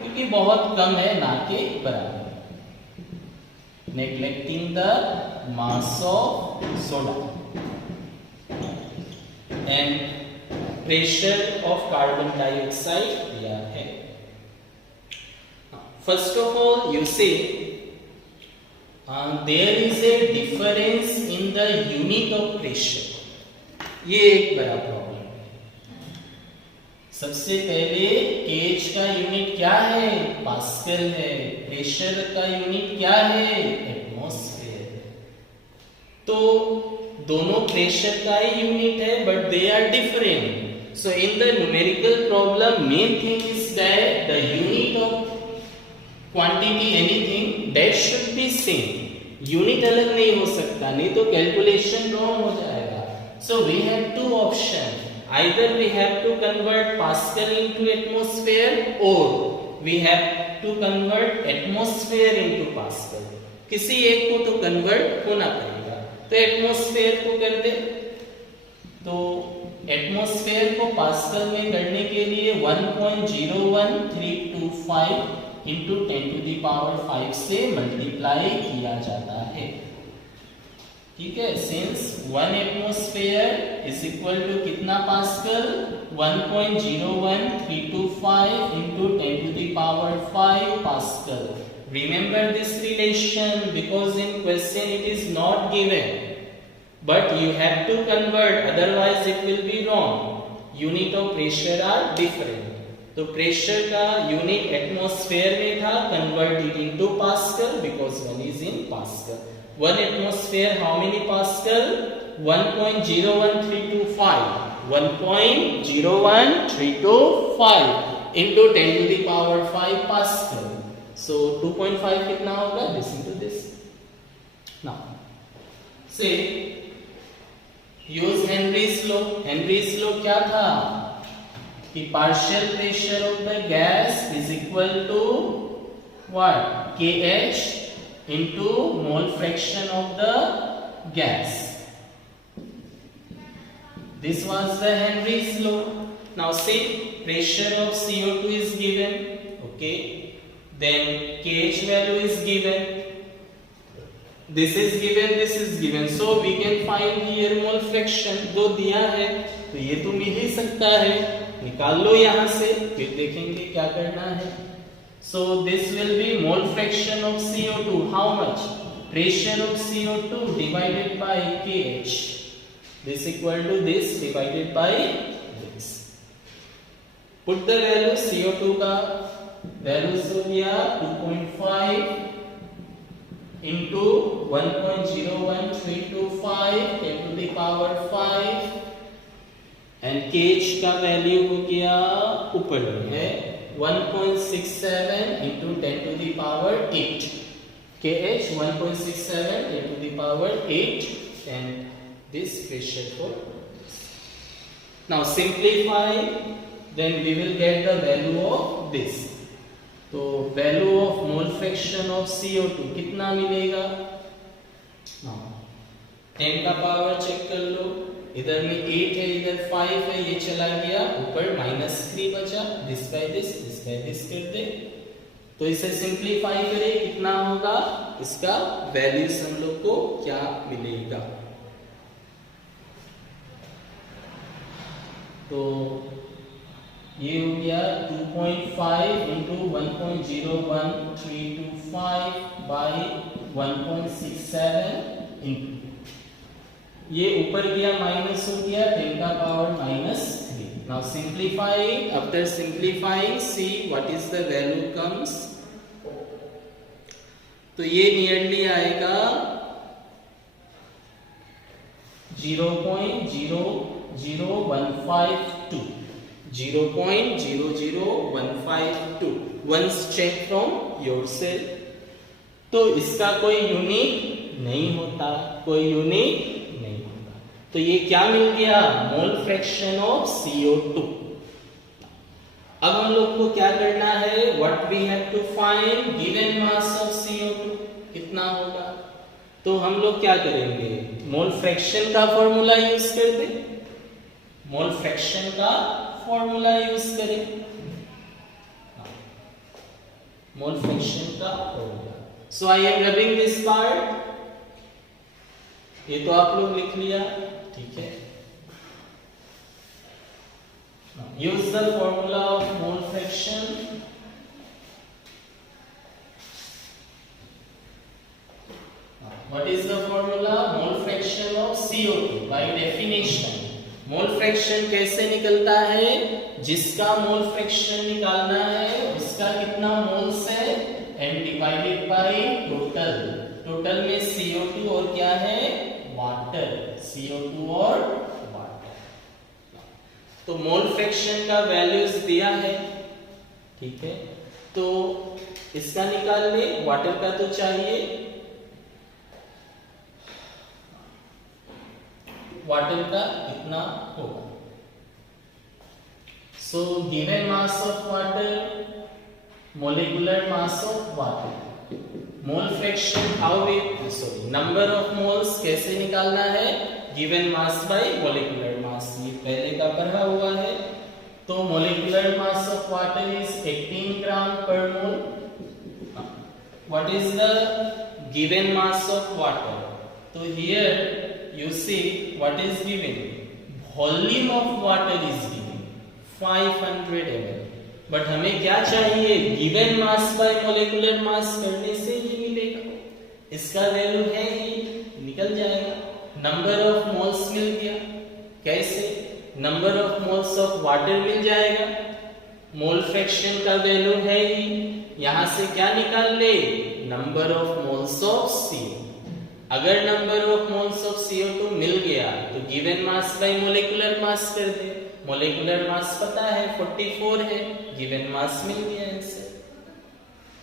क्योंकि बहुत कम है, ना के बराबर. Neglecting the mass of soda and pressure of carbon dioxide दिया है. First of all you say there is a difference in the unit of pressure. ये एक बड़ा प्रॉब्लम है। सबसे पहले केज का यूनिट क्या है? पास्कल है। प्रेशर का यूनिट क्या है? एटमॉस्फेयर है। तो दोनों प्रेशर का ही यूनिट है, but they are different. So in the numerical problem main thing is that the unit of quantity anything that should be same. Unit अलग नहीं हो सकता, नहीं तो कैलकुलेशन रॉन्ग हो जाएगा। So we have two option, either we have to convert pascal into atmosphere or we have to convert atmosphere into pascal. किसी एक को तो कन्वर्ट होना पड़ेगा। तो एटमॉस्फेयर को कर दे। तो एटमॉस्फेयर को पास्कल में करने के लिए 1.01325 इंटू 10 to the power 5 से मल्टीप्लाई किया जाता है। ठीक है, since 1 atmosphere is equal to कितना pascal? 1.01325 into 10 to the power 5 pascal. Remember this relation because in question it is not given, but you have to convert, otherwise it will be wrong. Unit of pressure are different. तो pressure का unit atmosphere में था, convert it into pascal because 1 is in pascal. 1 atmosphere how many pascal? 1.01325. 1.01325 into 10 to the power 5 pascal. So 2.5 कितना होगा? This into this. Now say use Henry's law. Henry's law क्या था? कि partial pressure of the gas is equal to what? KH into mole fraction of the gas. This was the Henry's law. Now see, pressure of CO2 is given, okay? Then KH value is given. This is given, this is given. So we can find here mole fraction. दो दिया है, तो ये तो मिल ही सकता है, निकाल लो यहाँ से, फिर देखेंगे क्या करना है। So this will be mole fraction of CO2. How much? Pressure of CO2 divided by KH. This equal to this divided by this. Put the value CO2 का वैल्यू हो गया 2.5 into 1.01325 10 to the power 5 and KH का value हो गया ऊपर है 1.67 into 10 to the power 8. KH 1.67 10 to the power 8 and this pressure for this. Now simplify, then we will get the value of this. तो value of mole fraction of CO2 कितना मिलेगा? 10 का power check कर लो, इधर में 8 है, इधर 5 है, ये चला गया ऊपर, -3 बचा, दिस बाय दिस कर दे। तो इसे सिंप्लीफाई करें, कितना होगा? इसका वैल्यूज हम लोग को क्या मिलेगा? तो ये हो गया 2.5 into 1.01325 by 1.67 into, ये ऊपर गया माइनस हो गया 10 का power -3. Now simplify. After simplifying, see what is the value comes. तो ये नियरली आएगा 0.00152. 0.00152. Once check from yourself. तो इसका कोई यूनिट नहीं होता, कोई यूनिट नहीं होता। तो ये क्या मिल गया? Mole fraction of CO2. अब हम लोग को क्या करना है? What we have to find given mass of CO2 कितना होगा? तो हम लोग क्या करेंगे? मोल फ्रैक्शन का फॉर्मूला यूज कर दे। मोल फ्रैक्शन का फॉर्मूला यूज करें, मोल फ्रैक्शन का formula. So I am rubbing this part, ये तो आप लोग लिख लिया, ठीक है। Use the formula of mole fraction. देखिए बाय डेफिनेशन मोल फ्रैक्शन कैसे निकलता है, जिसका मोल फ्रैक्शन निकालना है उसका कितना मोल्स है n divided by total, total में CO2 और क्या है वाटर, CO2 और वाटर। तो मोल फ्रैक्शन का वैल्यूज दिया है, ठीक है, तो इसका निकाल ले, वाटर का तो चाहिए, वाटर का कितना होगा। So given mass of water, molecular mass of water, mole fraction how we sorry number of moles कैसे निकालना है, given mass by molecular mass, ये पहले का पढ़ा हुआ है। तो molecular mass of water is 18 gram per mole. What is the given mass of water, तो here you see what is given, volume of water is given 500 ml, but हमें क्या चाहिए, given mass by molecular mass करने से ये मिलेगा, इसका value है ही, निकल जाएगा। नंबर ऑफ मोल्स मिल गया, कैसे, number of moles of water मिल जाएगा, मोल फ्रैक्शन का वैल्यू है ही, यहां से क्या निकाल ले, number of moles of CO। अगर number of moles of CO2 मिल गया तो गिवन मास बाय मोलिकुलर मास कर दे, मोलिकुलर मास पता है 44 है, गिवन मास मिल गया इससे।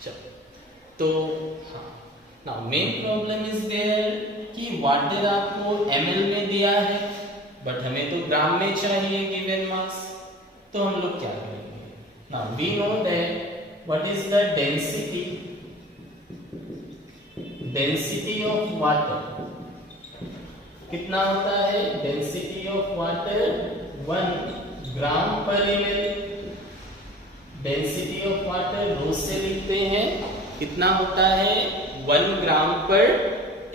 चलो तो हाँ, now main problem is there कि वाटर आपको ml में दिया है, बट हमें तो ग्राम में चाहिए गिवन मास, तो हम लोग क्या करेंगे, now we know that what is the density, density of water कितना होता है, डेंसिटी ऑफ वाटर 1 ग्राम पर ml, डेंसिटी ऑफ वाटर रो से लिखते हैं, कितना होता है 1 ग्राम पर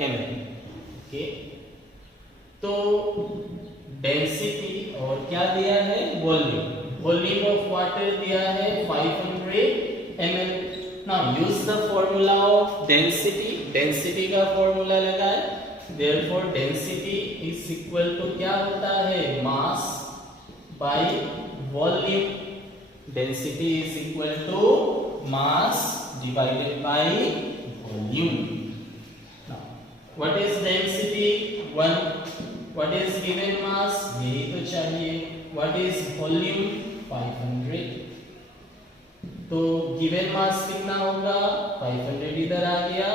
ml, ओके। तो डेंसिटी और क्या दिया है, वॉल्यूम, वॉल्यूम ऑफ वाटर दिया है 500 ml। Now use the formula of density, density का फॉर्मूला लगाए, therefore density is equal to क्या होता है, mass by volume, density is equal to mass divided by volume. Now what is density 1, what is given mass, यही तो चाहिए, what is volume 500, तो given mass कितना होगा 500 इधर आ गया,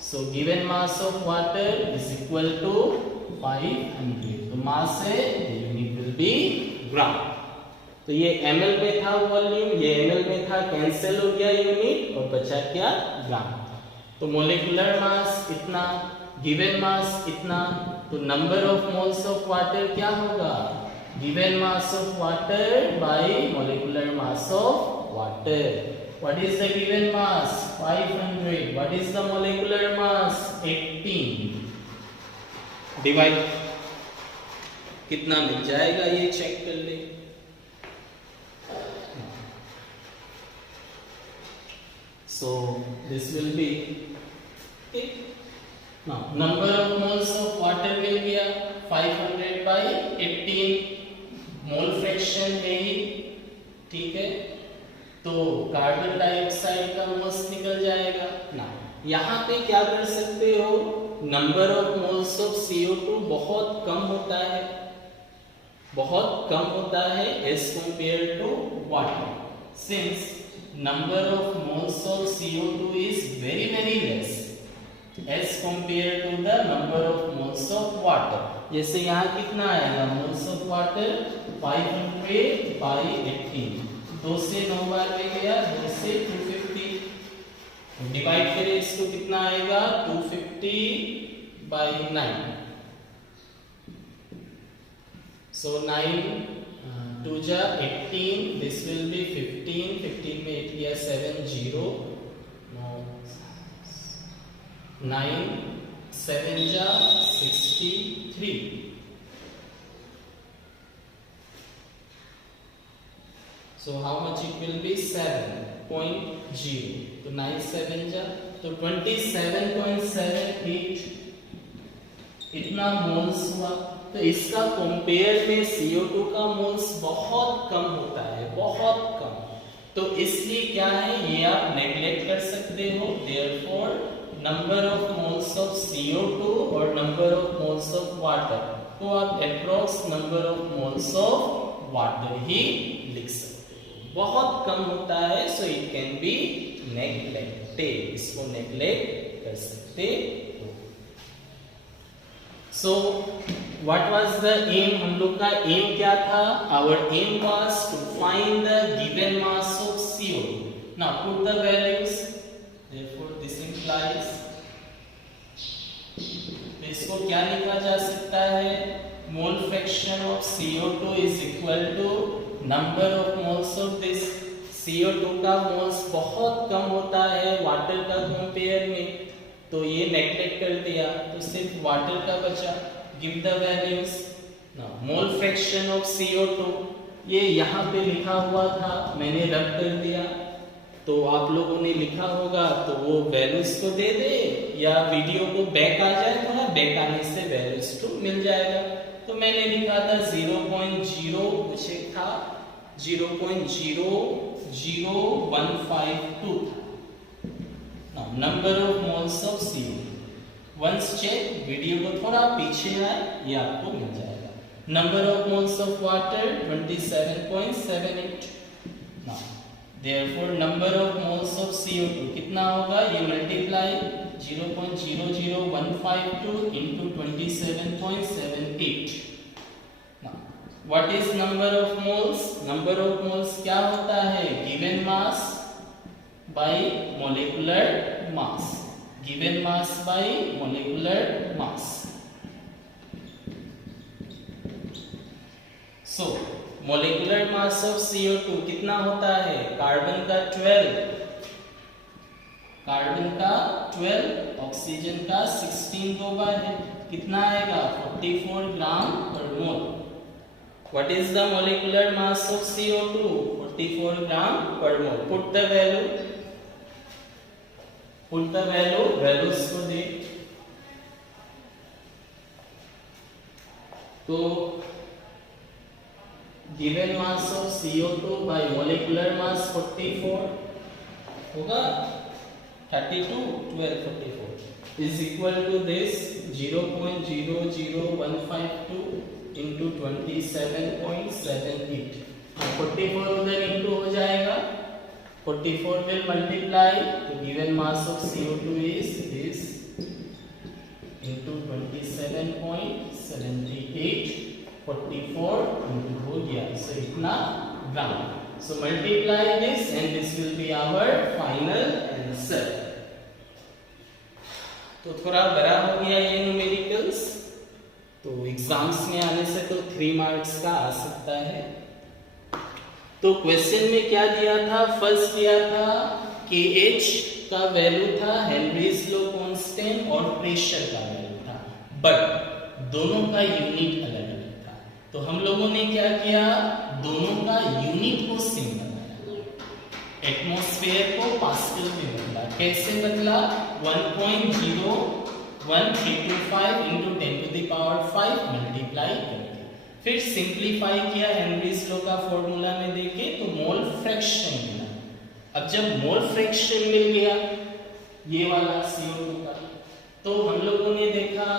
so given mass of water is equal to 500, तो मास है यूनिट विल बी ग्राम। तो ये ml में था वॉल्यूम, ये ml में था, कैंसिल हो गया यूनिट और बचा क्या ग्राम। तो मोलिकुलर मास इतना, गिवन मास इतना, तो number of moles of water क्या होगा, given mass of water bye molecular mass of water. What is the given mass 500, what is the molecular mass 18, divide कितना मिल जाएगा ये चेक कर ले। So this will be okay. Now number of moles of water मिल गया 500 by 18, mole fraction है ही, ठीक है, तो कार्बन डाइऑक्साइड का मोल्स निकल जाएगा ना। यहाँ पे क्या कर सकते हो, number of moles of CO2 बहुत कम होता है, बहुत कम होता है as compare to water, since number of moles of CO2 is very very less as compare to the number of moles of water. जैसे यहाँ कितना आएगा, मोल्स ऑफ वाटर 500 by 18, 2 से 9 बार में गया, 2 से 250, डिवाइड करें इसको कितना आएगा 250 by 9, so 9 2 जा 18, this will be 15, 15 में 8 गया 7 0, 9 7 जा 63, so how much it will be 7.0, तो 9 7 जा तो 27.78 इतना मोल्स हुआ। तो इसका कंपेयर में CO2 का मोल्स बहुत कम होता है, बहुत कम। तो इसलिए क्या है, ये आप नेग्लेक्ट कर सकते हो। Therefore number of moles of CO2 और number of moles of water, तो आप approx number of moles of water ही लिख सकते हो। बहुत कम होता है, so it can be neglected, इसको नेग्लेक्ट कर सकते हो। So what was the aim, हम लोग का एम क्या था? Our aim was to find the given mass of CO2। Now put the values, therefore this implies, तो इसको क्या लिखा जा सकता है? Mole fraction of CO2 is equal to number of moles of this. CO2 का मोल्स बहुत कम होता है वाटर का कंपेयर में, तो ये नेग्लेक्ट कर दिया, तो सिर्फ वाटर का बचा। Give the values. Now mole fraction of CO2, ये यहाँ पे लिखा हुआ था, मैंने रब कर दिया, तो आप लोगों ने लिखा होगा, तो वो वैल्यूज को दे दे, या वीडियो को बैक आ जाए, थोड़ा बैक आने से वैल्यूज को मिल जाएगा। तो मैंने लिखा था 0.0, कुछ एक था 0.00152 था। Now number of moles of CO2, once check, video को थोड़ा पीछे आए, ये आपको मिल जाएगा। Number of moles of water 27.78। Now therefore number of moles of CO2 कितना होगा? ये multiply 0.00152 into 27.78। Now what is number of moles? Number of moles क्या होता है? given mass by molecular mass, given mass by molecular mass। So molecular mass of CO2 कितना होता है? Carbon का 12, ऑक्सीजन का 16 दो बार है, कितना आएगा? 44 gram per mole. What is the molecular mass of CO2? 44 gram per mole. Put the value, values को दे, तो given mass of CO2 by molecular mass 44 होगा 32, 12, 44 is equal to this 0.00152 into 27.78। 44 उधर इंटू हो जाएगा, 44 will multiply, तो given mass of CO2 is this into 27.78, 44 into हो गया, so इतना ग्राम। So multiply this and this will be our final answer। तो थोड़ा बड़ा हो गया ये न्यूमेरिकल्स, तो एग्जाम्स में आने से तो 3 मार्क्स का आ सकता है। तो क्वेश्चन में क्या दिया था? फर्स्ट दिया था KH का वैल्यू था हेनरीज लॉ कांस्टेंट और प्रेशर का वैल्यू था, बट दोनों का यूनिट अलग अलग था। तो हम लोगों ने क्या किया? दोनों का यूनिट को सेम बनाया। एटमॉस्फेयर को पास्कल में बदला। कैसे बदला? 1.01325 into 10 to the power 5 multiply करके, फिर सिंप्लीफाई किया हेनरीज लॉ का फॉर्मूला में देके, तो मोल फ्रैक्शन मिला। अब जब मोल फ्रैक्शन मिल गया ये वाला CO2 का, तो हम लोगों ने देखा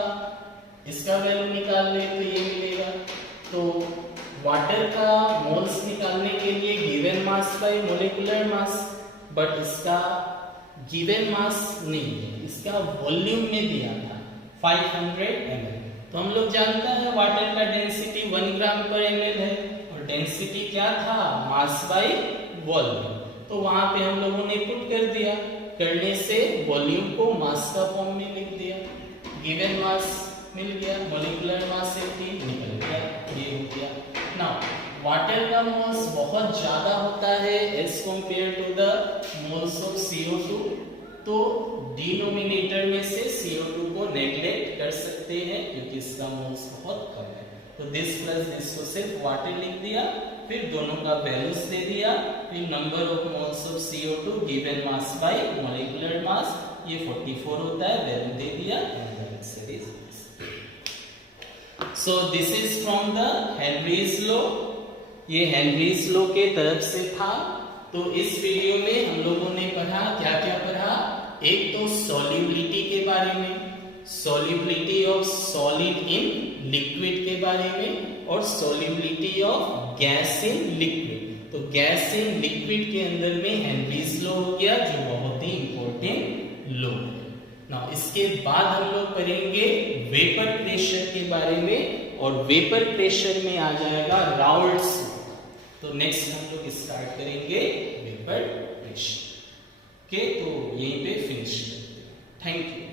इसका वैल्यू निकाल ले तो ये मिलेगा। तो वाटर का मोल्स निकालने के लिए given mass by molecular mass, but इसका गिवन मास नहीं है, इसका वॉल्यूम में दिया था 500 ml। तो हम लोग जानता है वाटर का डेंसिटी 1 ग्राम पर ml है, और डेंसिटी क्या था? मास बाय वॉल्यूम। तो वहां पे हम लोगों ने पुट कर दिया, करने से वॉल्यूम को मास का फॉर्म में लिख दिया, गिवन मास मिल गया, मोलिकुलर मास 18 निकल गया, ये हो गया। नाउ वाटर का मोल्स बहुत ज्यादा होता है as compare to the moles of CO2, तो डिनोमिनेटर में से CO2 को नेग्लेक्ट कर सकते हैं क्योंकि इसका मोल्स बहुत कम है। तो दिस प्लस दिस को सिर्फ वाटर लिख दिया, फिर दोनों का वैल्यूज दे दिया, फिर number of moles of CO2 given mass by molecular mass, ये 44 होता है, वैल्यू दे दिया, and the answer is this. So this is from the Henry's law, ये हेनरीज लॉ के तरफ से था। तो इस वीडियो में हम लोगों ने पढ़ा, क्या क्या पढ़ा, एक तो सॉल्युबिलिटी के बारे में, solubility of solid in liquid के बारे में, और solubility of gas in liquid. तो गैस इन लिक्विड के अंदर में हेनरीज लॉ हो गया, जो बहुत ही इंपॉर्टेंट लॉ है। नाउ इसके बाद हम लोग पढ़ेंगे वेपर प्रेशर के बारे में, और वेपर प्रेशर में आ जाएगा राउल्ट्स लॉ। तो नेक्स्ट हम लोग स्टार्ट करेंगे वेपर प्रेशर। ओके, तो यहीं पे फिनिश करते हैं। Thank you.